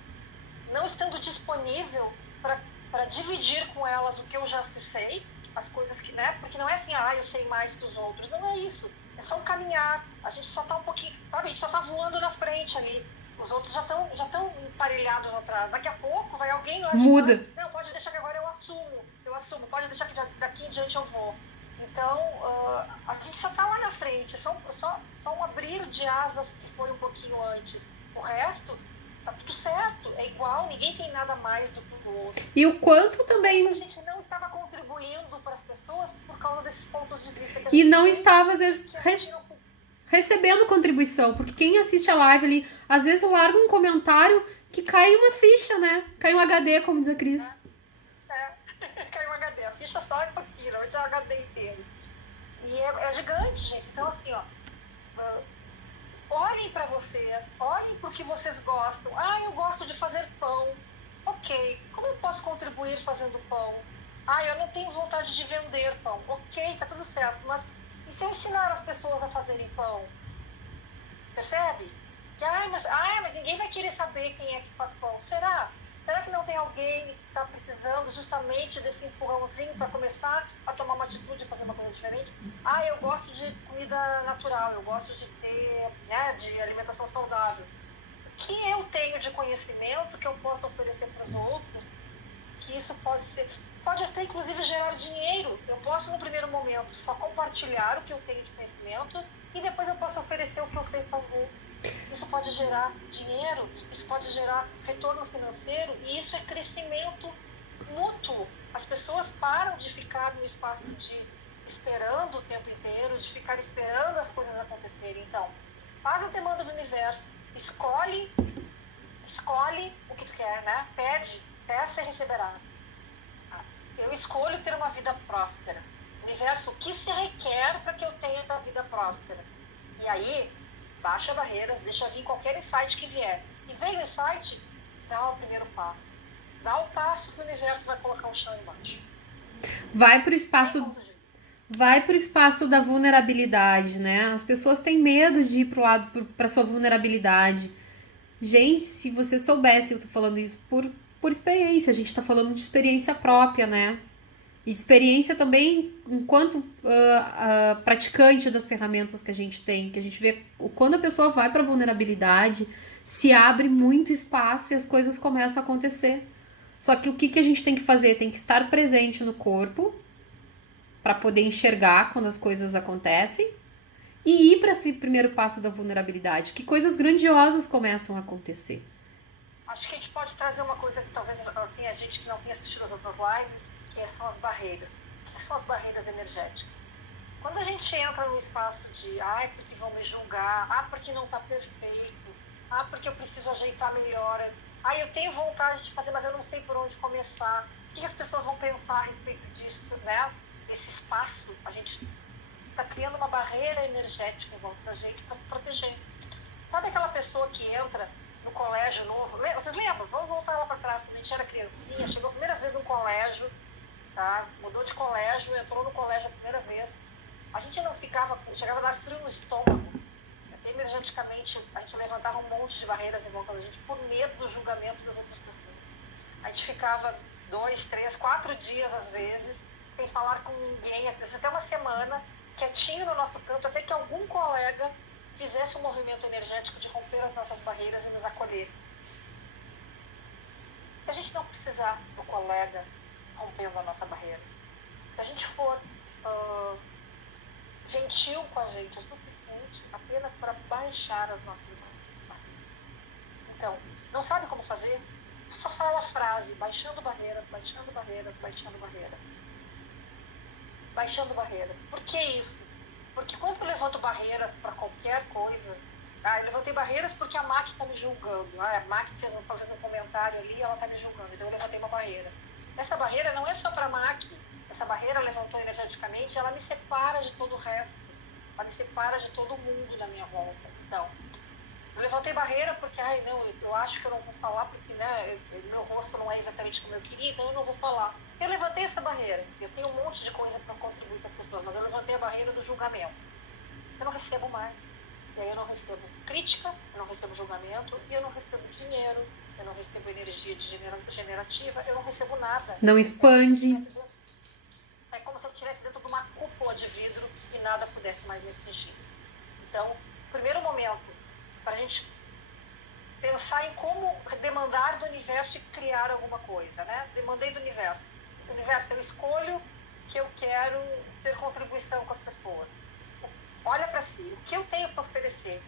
não estando disponível para dividir com elas o que eu já sei, as coisas que, né? Porque não é assim, eu sei mais que os outros. Não é isso. É só um caminhar. A gente só tá um pouquinho, sabe? A gente só tá voando na frente ali. Os outros já estão emparelhados atrás. Daqui a pouco vai alguém... Muda. Não, pode deixar que agora eu assumo. Pode deixar que daqui em diante eu vou. Então, a gente só tá lá na frente. É só um abrir de asas que foi um pouquinho antes. O resto, tá tudo certo. É igual, ninguém tem nada mais do que o outro. E o quanto também... A gente não estava contribuindo para as pessoas por causa desses pontos de vista. E não estava, às vezes, recebendo contribuição. Porque quem assiste a live ali, às vezes larga um comentário que cai uma ficha, né? Cai um HD, como diz a Cris. Cai um HD. A ficha só é aqui, não é um HD inteiro. E é gigante, gente. Então, assim, olhem para vocês, olhem para o que vocês gostam. Eu gosto de fazer pão. Ok, como eu posso contribuir fazendo pão? Eu não tenho vontade de vender pão. Ok, tá tudo certo, mas e se eu ensinar as pessoas a fazerem pão? Percebe? Mas ninguém vai querer saber quem é que faz pão. Será? Será que não tem alguém que está precisando justamente desse empurrãozinho para começar a tomar uma atitude e fazer uma coisa diferente? Eu gosto de comida natural, eu gosto de ter, de alimentação saudável. O que eu tenho de conhecimento que eu posso oferecer para os outros, que isso pode até inclusive gerar dinheiro. Eu posso no primeiro momento só compartilhar o que eu tenho de conhecimento e depois eu posso oferecer o que eu sei fazer. Isso pode gerar dinheiro, isso pode gerar retorno financeiro e isso é crescimento mútuo. As pessoas param de ficar no espaço de esperando o tempo inteiro, de ficar esperando as coisas acontecerem. Então, faz a demanda do universo, escolhe o que tu quer, né? Pede, peça e receberá. Eu escolho ter uma vida próspera. Universo, o que se requer para que eu tenha essa vida próspera? próspera. E aí, baixa barreiras, deixa vir qualquer insight que vier. E vem o insight, dá o primeiro passo. Dá o passo que o universo vai colocar o chão embaixo. Vai pro espaço, vai pro espaço da vulnerabilidade, né? As pessoas têm medo de ir pro lado, pra sua vulnerabilidade. Gente, se você soubesse, eu tô falando isso por experiência, a gente tá falando de experiência própria, né? E experiência também enquanto praticante das ferramentas que a gente tem, que a gente vê quando a pessoa vai pra vulnerabilidade, se abre muito espaço e as coisas começam a acontecer. Só que o que a gente tem que fazer? Tem que estar presente no corpo para poder enxergar quando as coisas acontecem e ir para esse primeiro passo da vulnerabilidade, que coisas grandiosas começam a acontecer. Acho que a gente pode trazer uma coisa que talvez tenha gente que não tenha assistido as outras lives, que são as barreiras. O que são as barreiras energéticas? Quando a gente entra num espaço de porque vão me julgar, porque não está perfeito, porque eu preciso ajeitar melhor, eu tenho vontade de fazer, mas eu não sei por onde começar. O que as pessoas vão pensar a respeito disso, né? Esse espaço, a gente está criando uma barreira energética em volta da gente para se proteger. Sabe aquela pessoa que entra no colégio novo? Vocês lembram? Vamos voltar lá para trás, quando a gente era criancinha, chegou a primeira vez no colégio, tá? Mudou de colégio, entrou no colégio a primeira vez. A gente não ficava, chegava a dar frio no estômago. Energeticamente, a gente levantava um monte de barreiras em volta da gente por medo do julgamento das outras pessoas. A gente ficava 2, 3, 4 dias, às vezes, sem falar com ninguém, às vezes até uma semana, quietinho no nosso canto, até que algum colega fizesse um movimento energético de romper as nossas barreiras e nos acolher. Se a gente não precisar do colega rompendo a nossa barreira, se a gente for gentil com a gente o suficiente apenas para baixar as nossas barreiras. Então, não sabe como fazer? Só fala a frase, baixando barreiras, baixando barreiras, baixando barreiras. Baixando barreiras. Por que isso? Porque quando eu levanto barreiras para qualquer coisa, eu levantei barreiras porque a Mac está me julgando. A Mac fez um comentário ali, ela está me julgando, então eu levantei uma barreira. Essa barreira não é só para a Mac, essa barreira levantou energeticamente, ela me separa de todo o resto, ela me separa de todo mundo na minha volta. Então, eu levantei barreira porque, eu acho que eu não vou falar porque, meu rosto não é exatamente como eu queria, então eu não vou falar. Eu levantei essa barreira, eu tenho um monte de coisa para contribuir para as pessoas, mas eu levantei a barreira do julgamento. Eu não recebo mais. E aí eu não recebo crítica, eu não recebo julgamento, e eu não recebo dinheiro, eu não recebo energia generativa, eu não recebo nada. Não expande. É como se eu estivesse dentro de uma cúpula de vidro e nada pudesse mais me atingir. Então, primeiro momento, para a gente pensar em como demandar do universo e criar alguma coisa, né? Demandei do universo. Universo, eu escolho que eu quero ter contribuição com as pessoas. Olha para si, o que eu tenho para oferecer?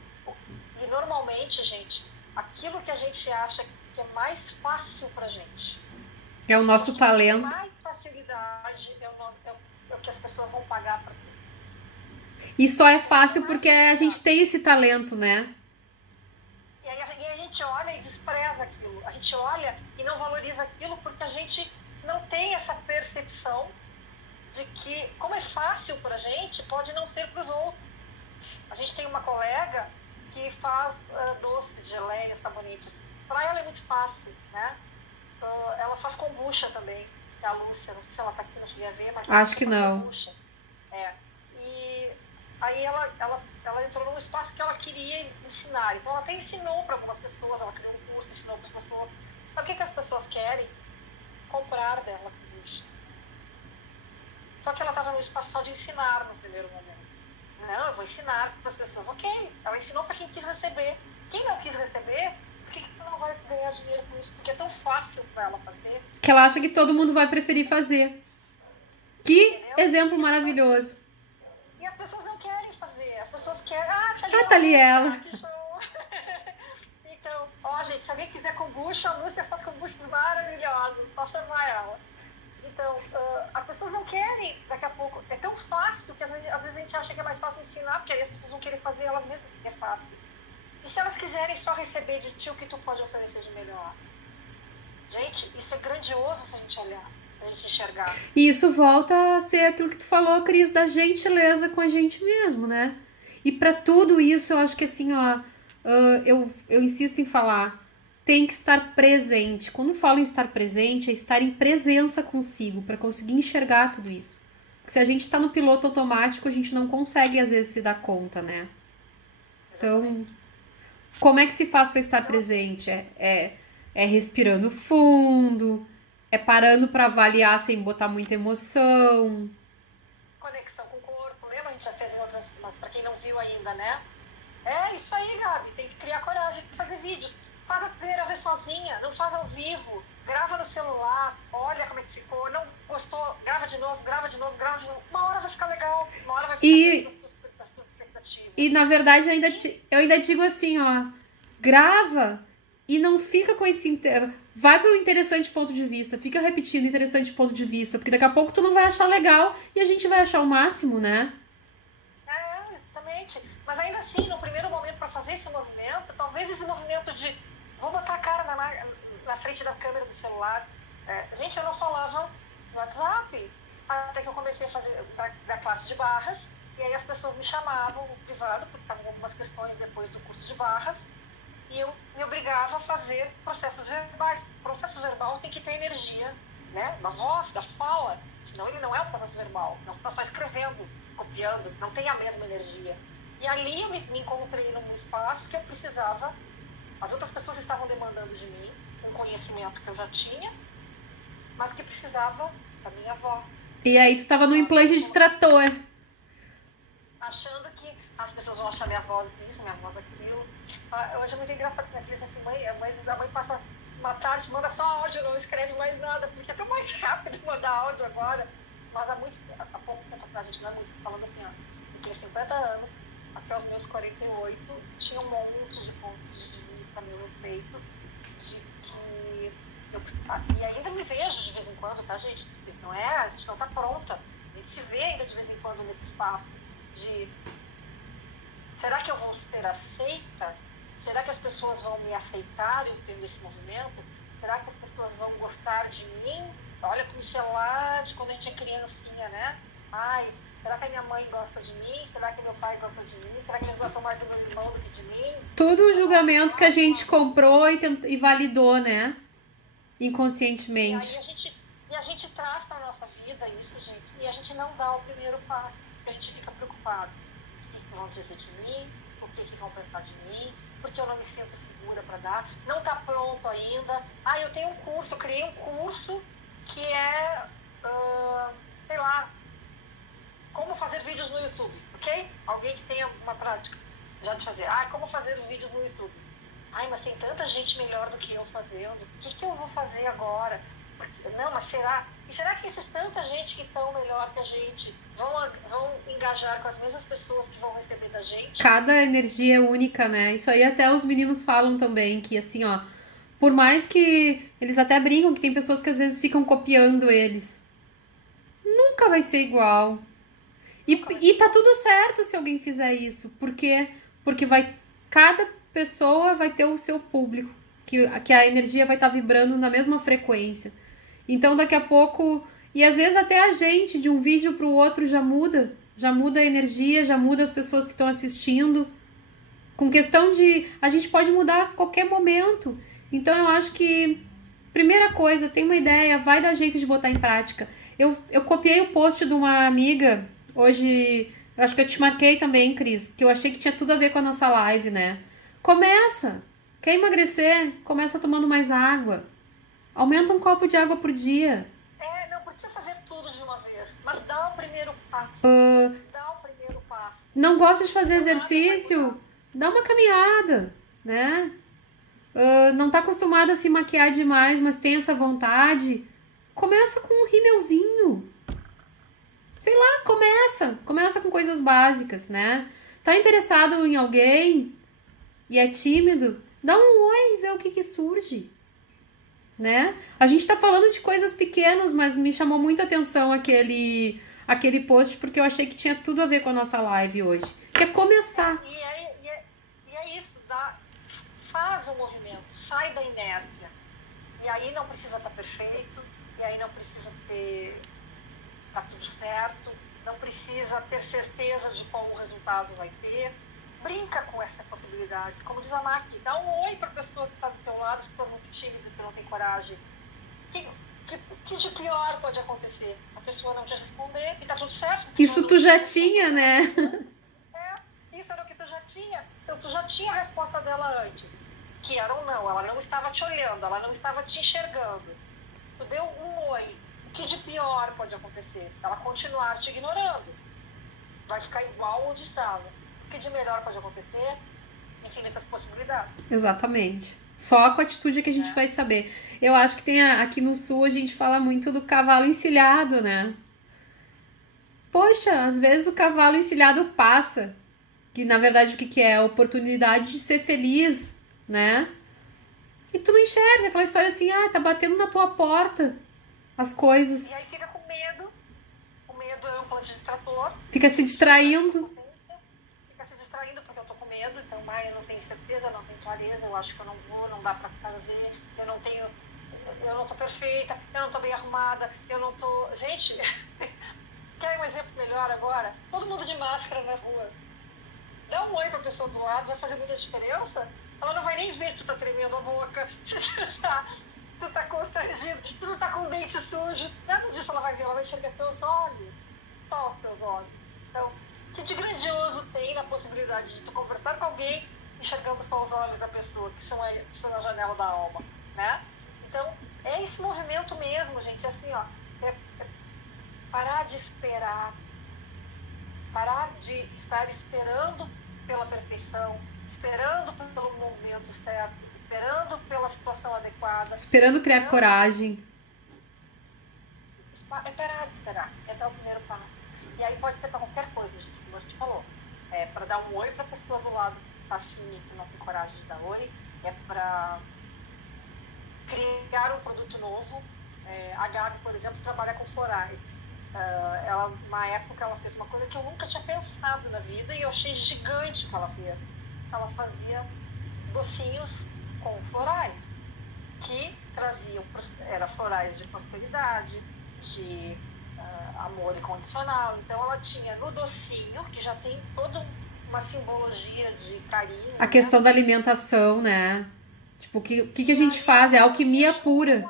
E normalmente, gente, aquilo que a gente acha que é mais fácil para a gente. É o nosso talento. Mais facilidade é o que as pessoas vão pagar para ter. E só é fácil porque a gente tem esse talento, né? E aí a gente olha e despreza aquilo. A gente olha e não valoriza aquilo porque a gente não tem essa percepção de que, como é fácil pra gente, pode não ser para os outros. A gente tem uma colega que faz doces, geleias, sabonetes. Para ela é muito fácil, né? Ela faz kombucha também, que é a Lúcia. Não sei se ela tá aqui, não cheguei a ver, mas acho que não. Kombucha. E aí ela entrou num espaço que ela queria ensinar. Então ela até ensinou para algumas pessoas, ela criou um curso, ensinou para as pessoas. Sabe o que as pessoas querem? Comprar dela kombucha. Só que ela estava no espaço só de ensinar no primeiro momento. Não, eu vou ensinar para as pessoas. Ok, ela ensinou para quem quis receber. Quem não quis receber, por que ela não vai ganhar dinheiro com isso? Porque é tão fácil para ela fazer. Que ela acha que todo mundo vai preferir fazer. Que entendeu? Exemplo maravilhoso. E as pessoas não querem fazer. As pessoas querem... tá ali ela. Que show. Então, gente, se alguém quiser kombucha, a Lúcia faz kombuchas maravilhosos. Só chamar ela. Então, as pessoas não querem, daqui a pouco, é tão fácil que às vezes a gente acha que é mais fácil ensinar, porque aí as pessoas vão querer fazer elas mesmas, que é fácil. E se elas quiserem só receber de ti o que tu pode oferecer de melhor? Gente, isso é grandioso se a gente olhar, se a gente enxergar. E isso volta a ser aquilo que tu falou, Cris, da gentileza com a gente mesmo, né? E para tudo isso, eu acho que assim, ó, eu insisto em falar, tem que estar presente. Quando falo em estar presente, é estar em presença consigo, para conseguir enxergar tudo isso. Porque se a gente está no piloto automático, a gente não consegue às vezes se dar conta, né? Então, como é que se faz para estar presente? É respirando fundo, é parando para avaliar sem botar muita emoção. Conexão com o corpo, lembra? A gente já fez em outras, mas pra quem não viu ainda, né? É isso aí, Gabi. Tem que criar coragem de fazer vídeos. Faz a primeira vez sozinha, não faz ao vivo. Grava no celular, olha como é que ficou. Não gostou, grava de novo, grava de novo, grava de novo. Uma hora vai ficar legal, uma hora vai ficar dentro das tuas expectativas. E na verdade eu ainda digo assim, ó, grava e não fica com esse vai pelo interessante ponto de vista, fica repetindo interessante ponto de vista, porque daqui a pouco tu não vai achar legal e a gente vai achar o máximo, né? É, exatamente. Mas ainda assim, no primeiro momento para fazer esse movimento, talvez esse movimento de vou botar a cara na frente da câmera do celular. Gente, eu não falava no WhatsApp, até que eu comecei a fazer da classe de barras. E aí as pessoas me chamavam no privado, porque estavam algumas questões depois do curso de barras, e eu me obrigava a fazer processos verbais. O processo verbal tem que ter energia, né? Da voz, da fala, senão ele não é um processo verbal. Não está só escrevendo, copiando, não tem a mesma energia. E ali eu me encontrei num espaço que eu precisava, as outras pessoas estavam demandando de mim um conhecimento que eu já tinha, mas que precisava da minha voz. E aí tu tava no implante de extrator. Achando que as pessoas vão achar minha voz isso, minha voz aquilo. Hoje é muito engraçado, né? Porque assim, a mãe passa uma tarde, manda só áudio, não escreve mais nada, porque é tão mais rápido mandar áudio agora. Mas há pouco tempo atrás, a gente não é muito falando assim, ó, eu tinha 50 anos, até os meus 48, tinha um monte de pontos de vista meu no peito, de que e ainda me vejo de vez em quando, tá, gente? Não é, a gente não tá pronta. A gente se vê ainda de vez em quando nesse espaço de será que eu vou ser aceita? Será que as pessoas vão me aceitar eu tendo esse movimento? Será que as pessoas vão gostar de mim? Olha como isso é lá de quando a gente é criancinha, né? Ai, será que a minha mãe gosta de mim? Será que meu pai gosta de mim? Será que eles gostam mais do meu irmão do que de mim? Todos os julgamentos que a gente comprou e validou, né? Inconscientemente. E a gente traz para a nossa vida isso, gente, e a gente não dá o primeiro passo, porque a gente fica preocupado. O que vão dizer de mim? O que vão pensar de mim? Porque eu não me sinto segura para dar. Não está pronto ainda. Eu tenho um curso, eu criei um curso que é, sei lá, como fazer vídeos no YouTube, ok? Alguém que tenha uma prática já de fazer. Como fazer vídeos no YouTube. Mas tem tanta gente melhor do que eu fazendo. O que eu vou fazer agora? Não, mas será? E será que esses tanta gente que estão melhor que a gente vão engajar com as mesmas pessoas que vão receber da gente? Cada energia é única, né? Isso aí até os meninos falam também, que assim, ó, por mais que eles até brincam que tem pessoas que às vezes ficam copiando eles. Nunca vai ser igual. E tá tudo certo se alguém fizer isso. Por quê? Porque cada pessoa vai ter o seu público. Que a energia vai estar vibrando na mesma frequência. Então daqui a pouco. E às vezes até a gente, de um vídeo pro outro, já muda. Já muda a energia, já muda as pessoas que estão assistindo. Com questão de. A gente pode mudar a qualquer momento. Então eu acho que. Primeira coisa, tem uma ideia, vai dar jeito de botar em prática. Eu copiei o post de uma amiga. Hoje, eu acho que eu te marquei também, Cris, que eu achei que tinha tudo a ver com a nossa live, né? Começa! Quer emagrecer? Começa tomando mais água. Aumenta um copo de água por dia. Não precisa fazer tudo de uma vez, mas dá o primeiro passo. Dá o primeiro passo. Não gosta de fazer exercício? Dá uma caminhada, né? Não tá acostumado a se maquiar demais, mas tem essa vontade? Começa com um rímelzinho. Sei lá, começa com coisas básicas, né? Tá interessado em alguém e é tímido? Dá um oi e vê o que surge, né? A gente tá falando de coisas pequenas, mas me chamou muito a atenção aquele post, porque eu achei que tinha tudo a ver com a nossa live hoje. Que é começar. E é isso, faz o movimento, sai da inércia. E aí não precisa estar perfeito, e aí não precisa ter tá tudo certo, não precisa ter certeza de qual o resultado vai ter. Brinca com essa possibilidade. Como diz a Maqui, dá um oi para a pessoa que está do teu lado, se for muito tímida, que não tem coragem. Que de pior pode acontecer? A pessoa não te responder e tá tudo certo. Isso tu já tinha, né? Isso era o que tu já tinha. Então tu já tinha a resposta dela antes. Que era ou não. Ela não estava te olhando, ela não estava te enxergando. Tu deu um oi. O que de pior pode acontecer? Ela continuar te ignorando. Vai ficar igual onde estava. O que de melhor pode acontecer? Infinitas possibilidades. Exatamente. Só com a atitude que a gente vai saber. Eu acho que tem aqui no sul a gente fala muito do cavalo encilhado, né? Poxa, às vezes o cavalo encilhado passa. Que na verdade o que que é? A oportunidade de ser feliz, né? E tu não enxerga aquela história assim, tá batendo na tua porta as coisas. E aí fica com medo. O medo é um ponto de distrator. Fica se distraindo. Fica se distraindo porque eu tô com medo. Então, eu não tenho certeza, não tenho clareza. Eu acho que eu não vou, não dá pra fazer. Eu não tô perfeita. Eu não tô bem arrumada. Eu não tô... Gente, quer um exemplo melhor agora? Todo mundo de máscara na rua. Dá um oi pra pessoa do lado, vai fazer muita diferença? Ela não vai nem ver se tu tá tremendo a boca, se tu tá constrangido, se tu tá com o dente sujo. Nada disso ela vai ver, ela vai enxergar teus olhos. Só os teus olhos. Então, que de grandioso tem na possibilidade de tu conversar com alguém enxergando só os olhos da pessoa, que são a janela da alma, né? Então, é esse movimento mesmo, gente, assim, ó, é parar de esperar, parar de estar esperando pela perfeição, esperando pelo momento certo, esperando pela situação adequada. Esperando criar coragem. É parar de esperar, é dar o primeiro passo. E aí pode ser para qualquer coisa, gente, como a gente falou. É para dar um oi para a pessoa do lado que está afim e que não tem coragem de dar oi. É para criar um produto novo. A Gabi, por exemplo, trabalha com florais. Uma época ela fez uma coisa que eu nunca tinha pensado na vida e eu achei gigante que ela fez. Ela fazia docinhos com florais que traziam, eram florais de prosperidade, de amor incondicional. Então ela tinha no docinho, que já tem toda uma simbologia de carinho. A questão da alimentação, né? Tipo, o que a gente faz? É alquimia pura.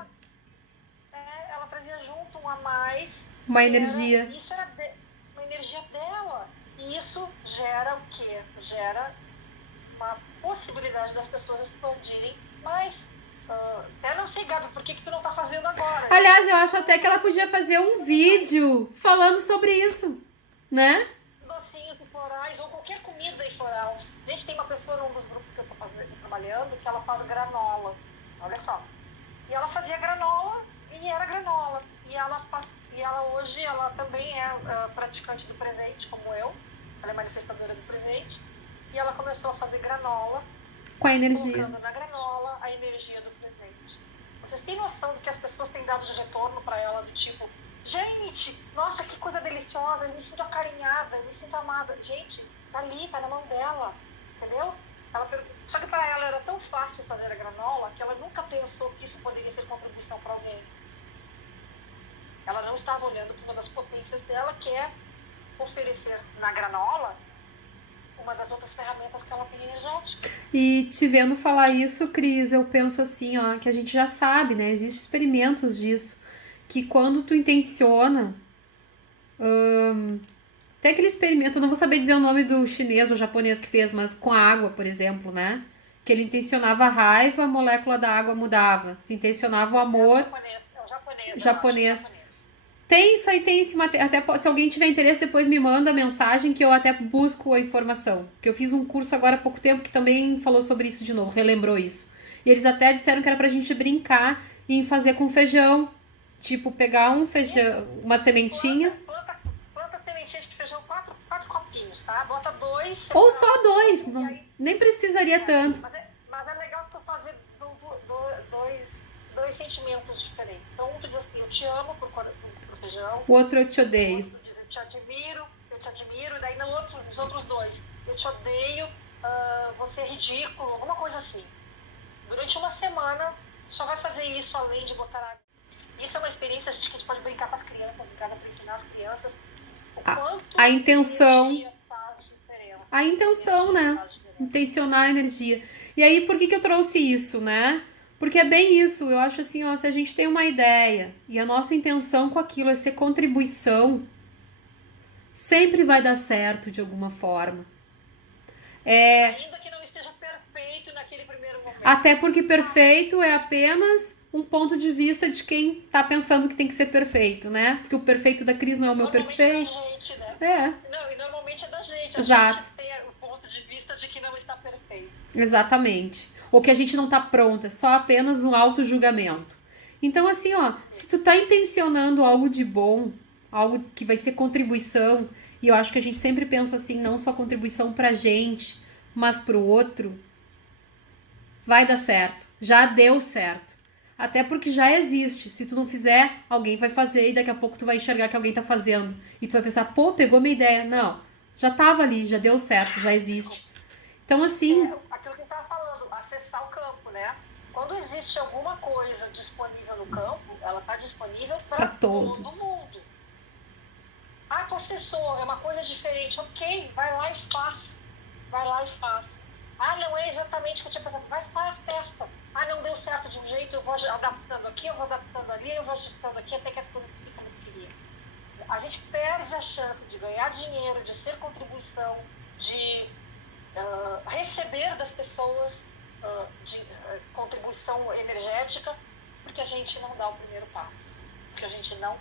Ela trazia junto um a mais. Uma energia. Isso era uma energia dela. E isso gera o quê? Gera uma possibilidade das pessoas expandirem mais. Até não sei, Gabi, por que tu não tá fazendo agora? Aliás, eu acho até que ela podia fazer um vídeo falando sobre isso, né? Docinhos e florais, ou qualquer comida e floral. Gente, tem uma pessoa num dos grupos que eu tô trabalhando que ela faz granola. Olha só. E ela fazia granola e era granola. E ela hoje, ela também é praticante do presente, como eu. Ela é manifestadora do presente. E ela começou a fazer granola. Com a energia. Colocando na granola a energia do presente. Vocês têm noção do que as pessoas têm dado de retorno para ela, do tipo, gente, nossa, que coisa deliciosa, eu me sinto acarinhada, eu me sinto amada. Gente, tá ali, tá na mão dela, entendeu? Só que para ela era tão fácil fazer a granola que ela nunca pensou que isso poderia ser contribuição para alguém. Ela não estava olhando para uma das potências dela, que é oferecer na granola uma das outras ferramentas que ela tem energética. E te vendo falar isso, Cris, eu penso assim, ó, que a gente já sabe, né? Existem experimentos disso, que quando tu intenciona, até aquele experimento, eu não vou saber dizer o nome do chinês ou japonês que fez, mas com a água, por exemplo, né? Que ele intencionava a raiva, a molécula da água mudava. Se intencionava o amor... É o japonês. Tem isso aí, tem esse material. Até se alguém tiver interesse, depois me manda mensagem que eu até busco a informação. Porque eu fiz um curso agora há pouco tempo que também falou sobre isso de novo, relembrou isso. E eles até disseram que era pra gente brincar em fazer com feijão. Tipo, pegar um feijão, uma sementinha. Planta sementinha de feijão, quatro copinhos, tá? Bota 2. Ou só 2, nem precisaria tanto. Mas é legal tu fazer dois sentimentos diferentes. Então, um tu diz assim, eu te amo por feijão. O outro eu te odeio. O outro diz, eu te admiro. E daí nos outros dois, eu te odeio, você é ridículo, alguma coisa assim. Durante uma semana, só vai fazer isso além de botar água. Isso é uma experiência, gente, que a gente pode brincar com as crianças, brincar para ensinar as crianças O A, quanto a intenção, energia faz diferença. a intenção, Energia né? faz diferença. Intencionar a energia. E aí, por que que eu trouxe isso, né? Porque é bem isso, eu acho assim, ó, se a gente tem uma ideia e a nossa intenção com aquilo é ser contribuição, sempre vai dar certo de alguma forma. Ainda que não esteja perfeito naquele primeiro momento. Até porque perfeito é apenas um ponto de vista de quem tá pensando que tem que ser perfeito, né? Porque o perfeito da Cris não é o meu Normalmente é perfeito. da gente, né? É, Não, e normalmente é da gente. A exato, gente tem o ponto de vista de que não está perfeito. exatamente. Ou que a gente não tá pronta, é só apenas um auto-julgamento. Então, assim, ó, se tu tá intencionando algo de bom, algo que vai ser contribuição, e eu acho que a gente sempre pensa assim, não só contribuição pra gente, mas pro outro, vai dar certo. Já deu certo. Até porque já existe. Se tu não fizer, alguém vai fazer e daqui a pouco tu vai enxergar que alguém tá fazendo. E tu vai pensar, pô, pegou minha ideia. Não, já tava ali, já deu certo, já existe. Então, assim, Aquilo que a gente estava falando, acessar o campo, né? Quando existe alguma coisa disponível no campo, ela está disponível pra para todo todos. mundo. Ah, tu acessou, é uma coisa diferente. Ok, vai lá e faz. Vai lá e faz. Ah, não é exatamente o que eu tinha pensado. Vai, faz, testa. Ah, não deu certo de um jeito, eu vou adaptando aqui, eu vou adaptando ali, eu vou ajustando aqui, até que as coisas ficam como eu queria. A gente perde a chance de ganhar dinheiro, de ser contribuição, de receber das pessoas de contribuição energética, porque a gente não dá o primeiro passo, porque a gente não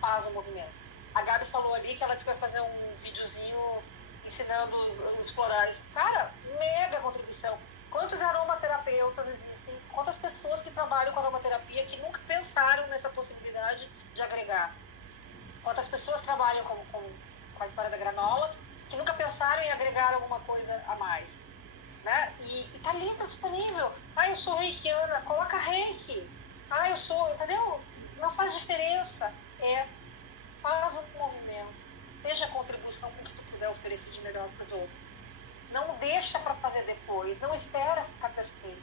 faz o movimento. A Gabi falou ali que ela vai fazer um videozinho ensinando os florais. Cara, mega contribuição. Quantos aromaterapeutas existem? Quantas pessoas que trabalham com aromaterapia que nunca pensaram nessa possibilidade de agregar? Quantas pessoas trabalham com a história da granola que nunca pensaram em agregar alguma coisa a mais? Né? E tá ali, tá disponível. Ah, eu sou reikiana, coloca reiki. Ah, eu sou, entendeu? Não faz diferença. Faz um movimento. Seja a contribuição com o que tu puder oferecer de melhor para os outros. Não deixa para fazer depois. Não espera ficar perfeito.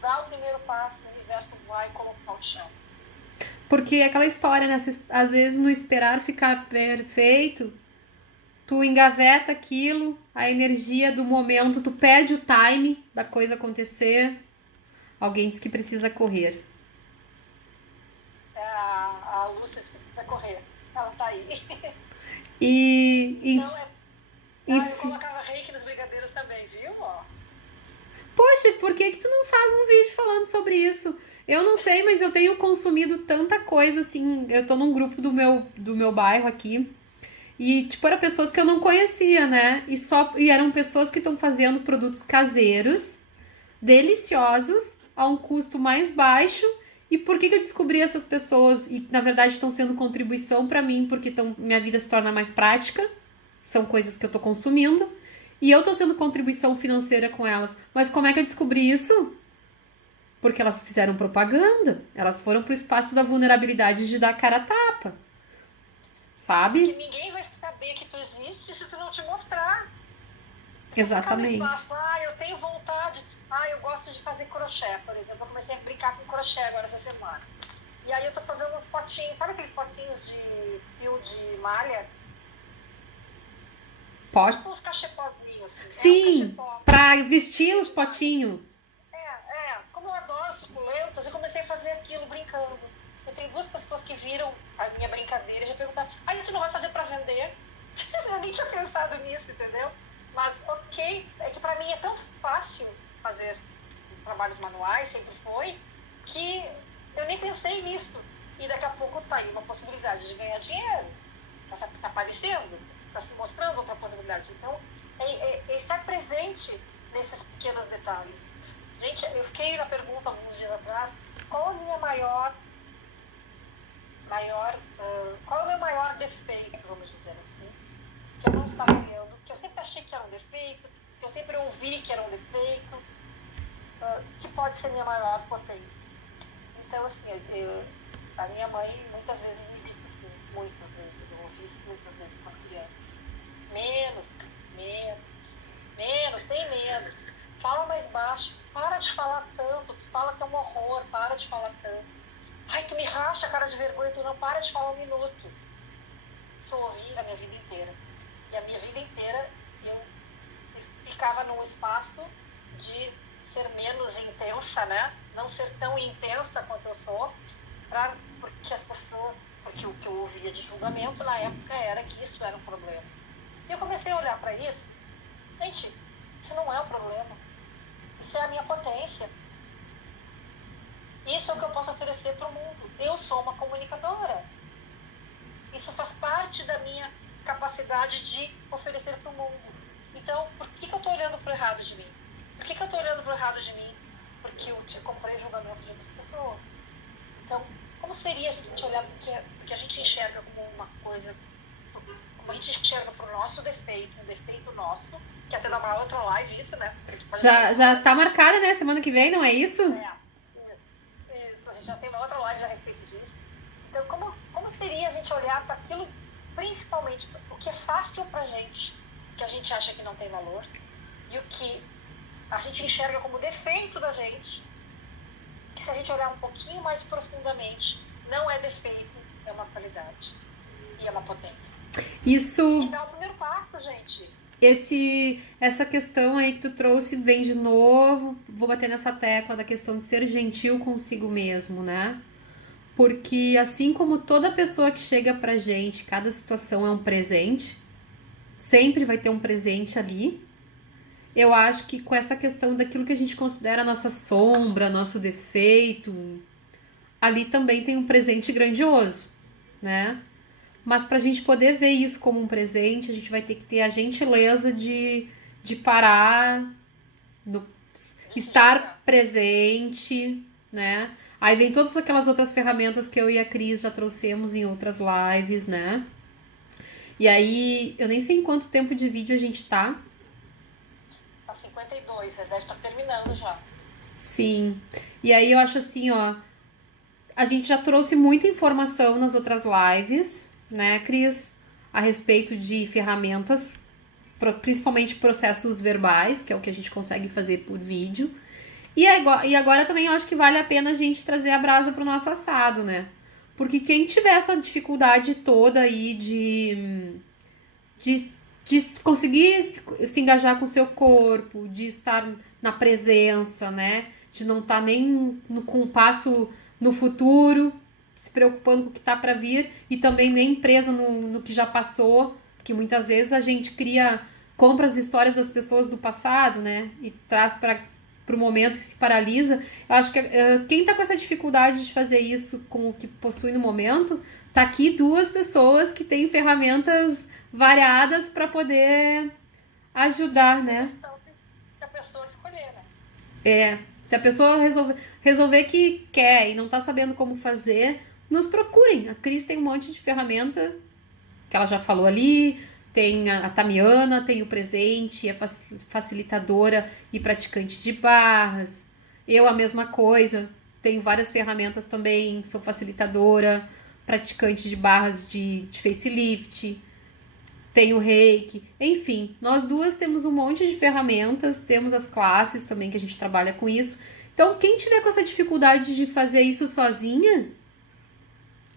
Dá o primeiro passo, o universo vai colocar o chão. Porque aquela história, né? Às vezes no esperar ficar perfeito, tu engaveta aquilo, a energia do momento, tu perde o time da coisa acontecer. Alguém diz que precisa correr. A Lúcia que precisa correr. Ela tá aí. E, Então, eu enfim. colocava reiki nos brigadeiros também, viu? Ó. Poxa, por que que tu não faz um vídeo falando sobre isso? Eu não sei, mas eu tenho consumido tanta coisa, assim, eu tô num grupo do meu bairro aqui, e, tipo, eram pessoas que eu não conhecia, né? E eram pessoas que estão fazendo produtos caseiros, deliciosos, a um custo mais baixo. E por que que eu descobri essas pessoas? E, na verdade, estão sendo contribuição pra mim, porque minha vida se torna mais prática, são coisas que eu tô consumindo. E eu tô sendo contribuição financeira com elas. Mas como é que eu descobri isso? Porque elas fizeram propaganda. Elas foram pro espaço da vulnerabilidade de dar cara a tapa. Porque Sabe? ninguém vai saber que tu existe se tu não te mostrar. Exatamente. Eu tenho vontade. Eu gosto de fazer crochê, por exemplo. Eu comecei a brincar com crochê agora essa semana. E aí eu tô fazendo uns potinhos, sabe aqueles potinhos de fio de malha? Pode. Tipo uns cachepózinhos, assim. Sim, Cachepó. pra vestir os potinhos. Como eu adoro suculentas, eu comecei a fazer aquilo brincando. Eu tenho duas pessoas que viram a minha brincadeira e já perguntaram, tu não vai fazer pra vender? Eu nem tinha pensado nisso, entendeu? Mas ok, é que pra mim é tão fácil fazer trabalhos manuais, sempre foi, que eu nem pensei nisso. E daqui a pouco tá aí uma possibilidade de ganhar dinheiro. Tá aparecendo, tá se mostrando outra possibilidade. Então, é estar presente nesses pequenos detalhes. Gente, eu fiquei na pergunta alguns dias atrás, qual a minha qual é o meu maior defeito, vamos dizer assim, que eu não estava vendo, que eu sempre achei que era um defeito, que eu sempre ouvi que era um defeito, que pode ser minha maior potência. Então, assim, a minha mãe muitas vezes me disse assim, muitas vezes, eu ouvi isso muitas vezes quando criança. Menos, tem menos. Fala mais baixo, para de falar tanto, tu fala que é um horror, para de falar tanto. Ai, tu me racha a cara de vergonha, tu não para de falar um minuto. ouvi a minha vida inteira. E a minha vida inteira eu ficava num espaço de ser menos intensa, né? Não ser tão intensa quanto eu sou, porque as pessoas, porque o que eu ouvia de julgamento na época era que isso era um problema. E eu comecei a olhar para isso, gente, isso não é um problema, isso é a minha potência. Isso é o que eu posso oferecer para o mundo. Eu sou uma comunicadora. Isso faz parte da minha capacidade de oferecer para o mundo. Então, por que eu estou olhando para o errado de mim? Por que eu estou olhando para o errado de mim? Porque eu comprei julgamento de outras pessoas. Então, como seria a gente olhar porque a gente enxerga como uma coisa, como a gente enxerga para o nosso defeito, um defeito nosso, que até dá uma outra live isso, né? Já tá marcada, né? Semana que vem, não é isso? Isso, a gente já tem uma outra live a respeito disso. Então, como seria a gente olhar para aquilo, principalmente o que é fácil pra gente, que a gente acha que não tem valor, e o que a gente enxerga como defeito da gente, que se a gente olhar um pouquinho mais profundamente, não é defeito, é uma qualidade e é uma potência. Isso. E dá o primeiro passo, gente. Essa questão aí que tu trouxe vem de novo, vou bater nessa tecla da questão de ser gentil consigo mesmo, né? Porque assim como toda pessoa que chega pra gente, cada situação é um presente, sempre vai ter um presente ali. Eu acho que com essa questão daquilo que a gente considera nossa sombra, nosso defeito, ali também tem um presente grandioso, né? Mas pra gente poder ver isso como um presente, a gente vai ter que ter a gentileza de parar, estar presente, né? Aí vem todas aquelas outras ferramentas que eu e a Cris já trouxemos em outras lives, né? E aí, eu nem sei em quanto tempo de vídeo a gente tá. Tá 52, deve estar terminando já. Sim. E aí eu acho assim, ó, a gente já trouxe muita informação nas outras lives, né, Cris? A respeito de ferramentas, principalmente processos verbais, que é o que a gente consegue fazer por vídeo. E agora também eu acho que vale a pena a gente trazer a brasa pro nosso assado, né? Porque quem tiver essa dificuldade toda aí de conseguir se engajar com o seu corpo, de estar na presença, né? De não estar nem com um passo no futuro, se preocupando com o que está para vir e também nem presa no que já passou, porque muitas vezes a gente compra as histórias das pessoas do passado, né? E traz para o momento e se paralisa. Eu acho que quem está com essa dificuldade de fazer isso com o que possui no momento, tá aqui duas pessoas que têm ferramentas variadas para poder ajudar, né? Se a pessoa escolher, né? Se a pessoa resolver que quer e não tá sabendo como fazer, nos procurem. A Cris tem um monte de ferramenta que ela já falou ali, tem a Tamiana, tem o presente, é facilitadora e praticante de barras. Eu a mesma coisa, tenho várias ferramentas também, sou facilitadora, praticante de barras de facelift, tenho reiki, enfim, nós duas temos um monte de ferramentas, temos as classes também que a gente trabalha com isso. Então, quem tiver com essa dificuldade de fazer isso sozinha,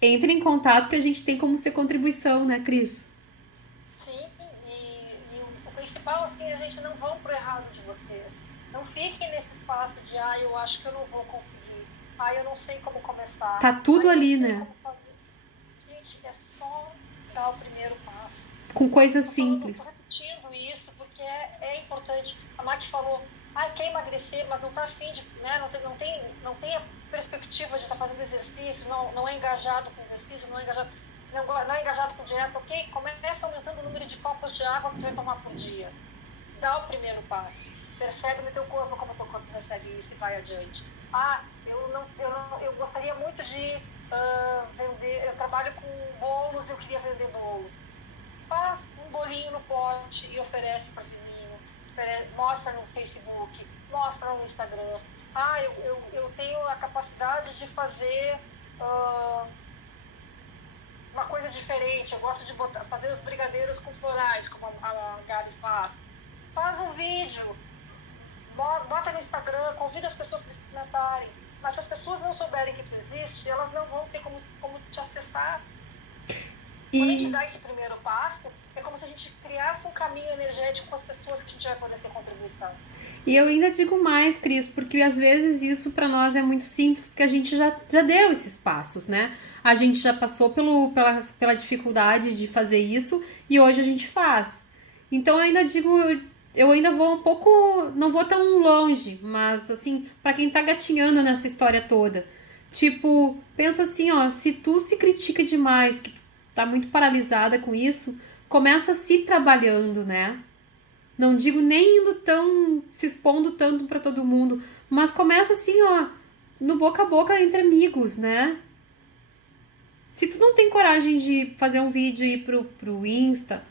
entre em contato que a gente tem como ser contribuição, né, Cris? Sim, e o principal, assim, a gente não vão pro errado de vocês. Não fiquem nesse espaço de, eu acho que eu não vou conseguir. Eu não sei como começar. Tá tudo ali, né? Gente, é só dar o primeiro passo. Com coisas simples. Eu tô repetindo isso porque é importante. A Maki falou, quer emagrecer, mas não tá afim de, né? Não tem a perspectiva de estar fazendo exercício, não é engajado com exercício, não é engajado com dieta, ok? Começa aumentando o número de copos de água que você vai tomar por dia. Dá o primeiro passo. Percebe no teu corpo como o teu corpo recebe isso e vai adiante. Eu gostaria muito de vender, eu trabalho com bolos, eu queria vender bolos. Faz um bolinho no pote e oferece para o vizinho, mostra no Facebook, mostra no Instagram. Eu tenho a capacidade de fazer uma coisa diferente, eu gosto de fazer os brigadeiros com florais, como a Gabi faz. Faz um vídeo, bota no Instagram, convida as pessoas para experimentarem. Mas se as pessoas não souberem que tu existe, elas não vão ter como te acessar. Quando a gente E, dá esse primeiro passo, é como se a gente criasse um caminho energético com as pessoas que a gente vai poder ter contribuição. e eu ainda digo mais, Cris, porque às vezes isso para nós é muito simples, porque a gente já deu esses passos, né? A gente já passou pela dificuldade de fazer isso e hoje a gente faz. Então eu ainda digo, eu ainda vou um pouco, não vou tão longe, mas assim, para quem tá gatinhando nessa história toda, tipo, pensa assim, ó, se tu se critica demais, que tu tá muito paralisada com isso, começa se trabalhando, né? Não digo nem indo tão, se expondo tanto pra todo mundo, mas começa assim, ó, no boca a boca entre amigos, né? Se tu não tem coragem de fazer um vídeo e ir pro Insta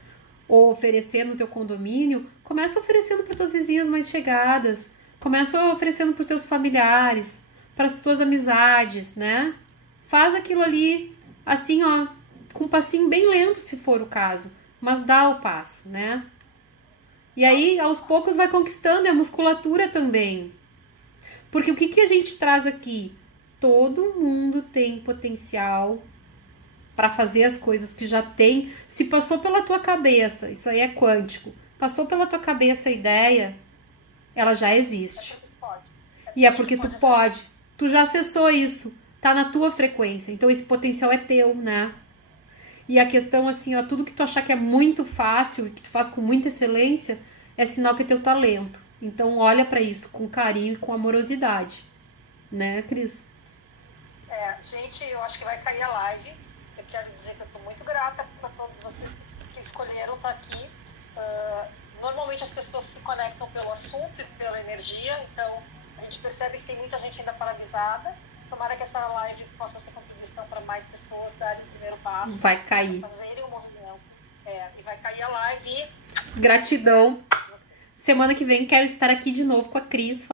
ou oferecer no teu condomínio, começa oferecendo para tuas vizinhas mais chegadas, começa oferecendo para teus familiares, para as tuas amizades, né? Faz aquilo ali, assim, ó, com um passinho bem lento, se for o caso, mas dá o passo, né? E aí, aos poucos, vai conquistando a musculatura também. Porque o que, que a gente traz aqui? Todo mundo tem potencial para fazer as coisas que já tem. Se passou pela tua cabeça, isso aí é quântico. Passou pela tua cabeça a ideia, ela já É existe. porque pode. É E é porque a gente porque tu pode acessar. pode. Tu já acessou isso. Tá na tua frequência. Então esse potencial é teu, né? E a questão assim, ó, tudo que tu achar que é muito fácil e que tu faz com muita excelência, é sinal que é teu talento. Então olha para isso com carinho e com amorosidade, né, Cris? Gente, eu acho que vai cair a live. Eu quero dizer que eu estou muito grata para todos vocês que escolheram estar aqui. Normalmente as pessoas se conectam pelo assunto e pela energia, então a gente percebe que tem muita gente ainda paralisada. Tomara que essa live possa ser contribuição para mais pessoas darem o primeiro passo, Vai cair. fazerem o movimento. E vai cair a live. Gratidão. Semana que vem quero estar aqui de novo com a Cris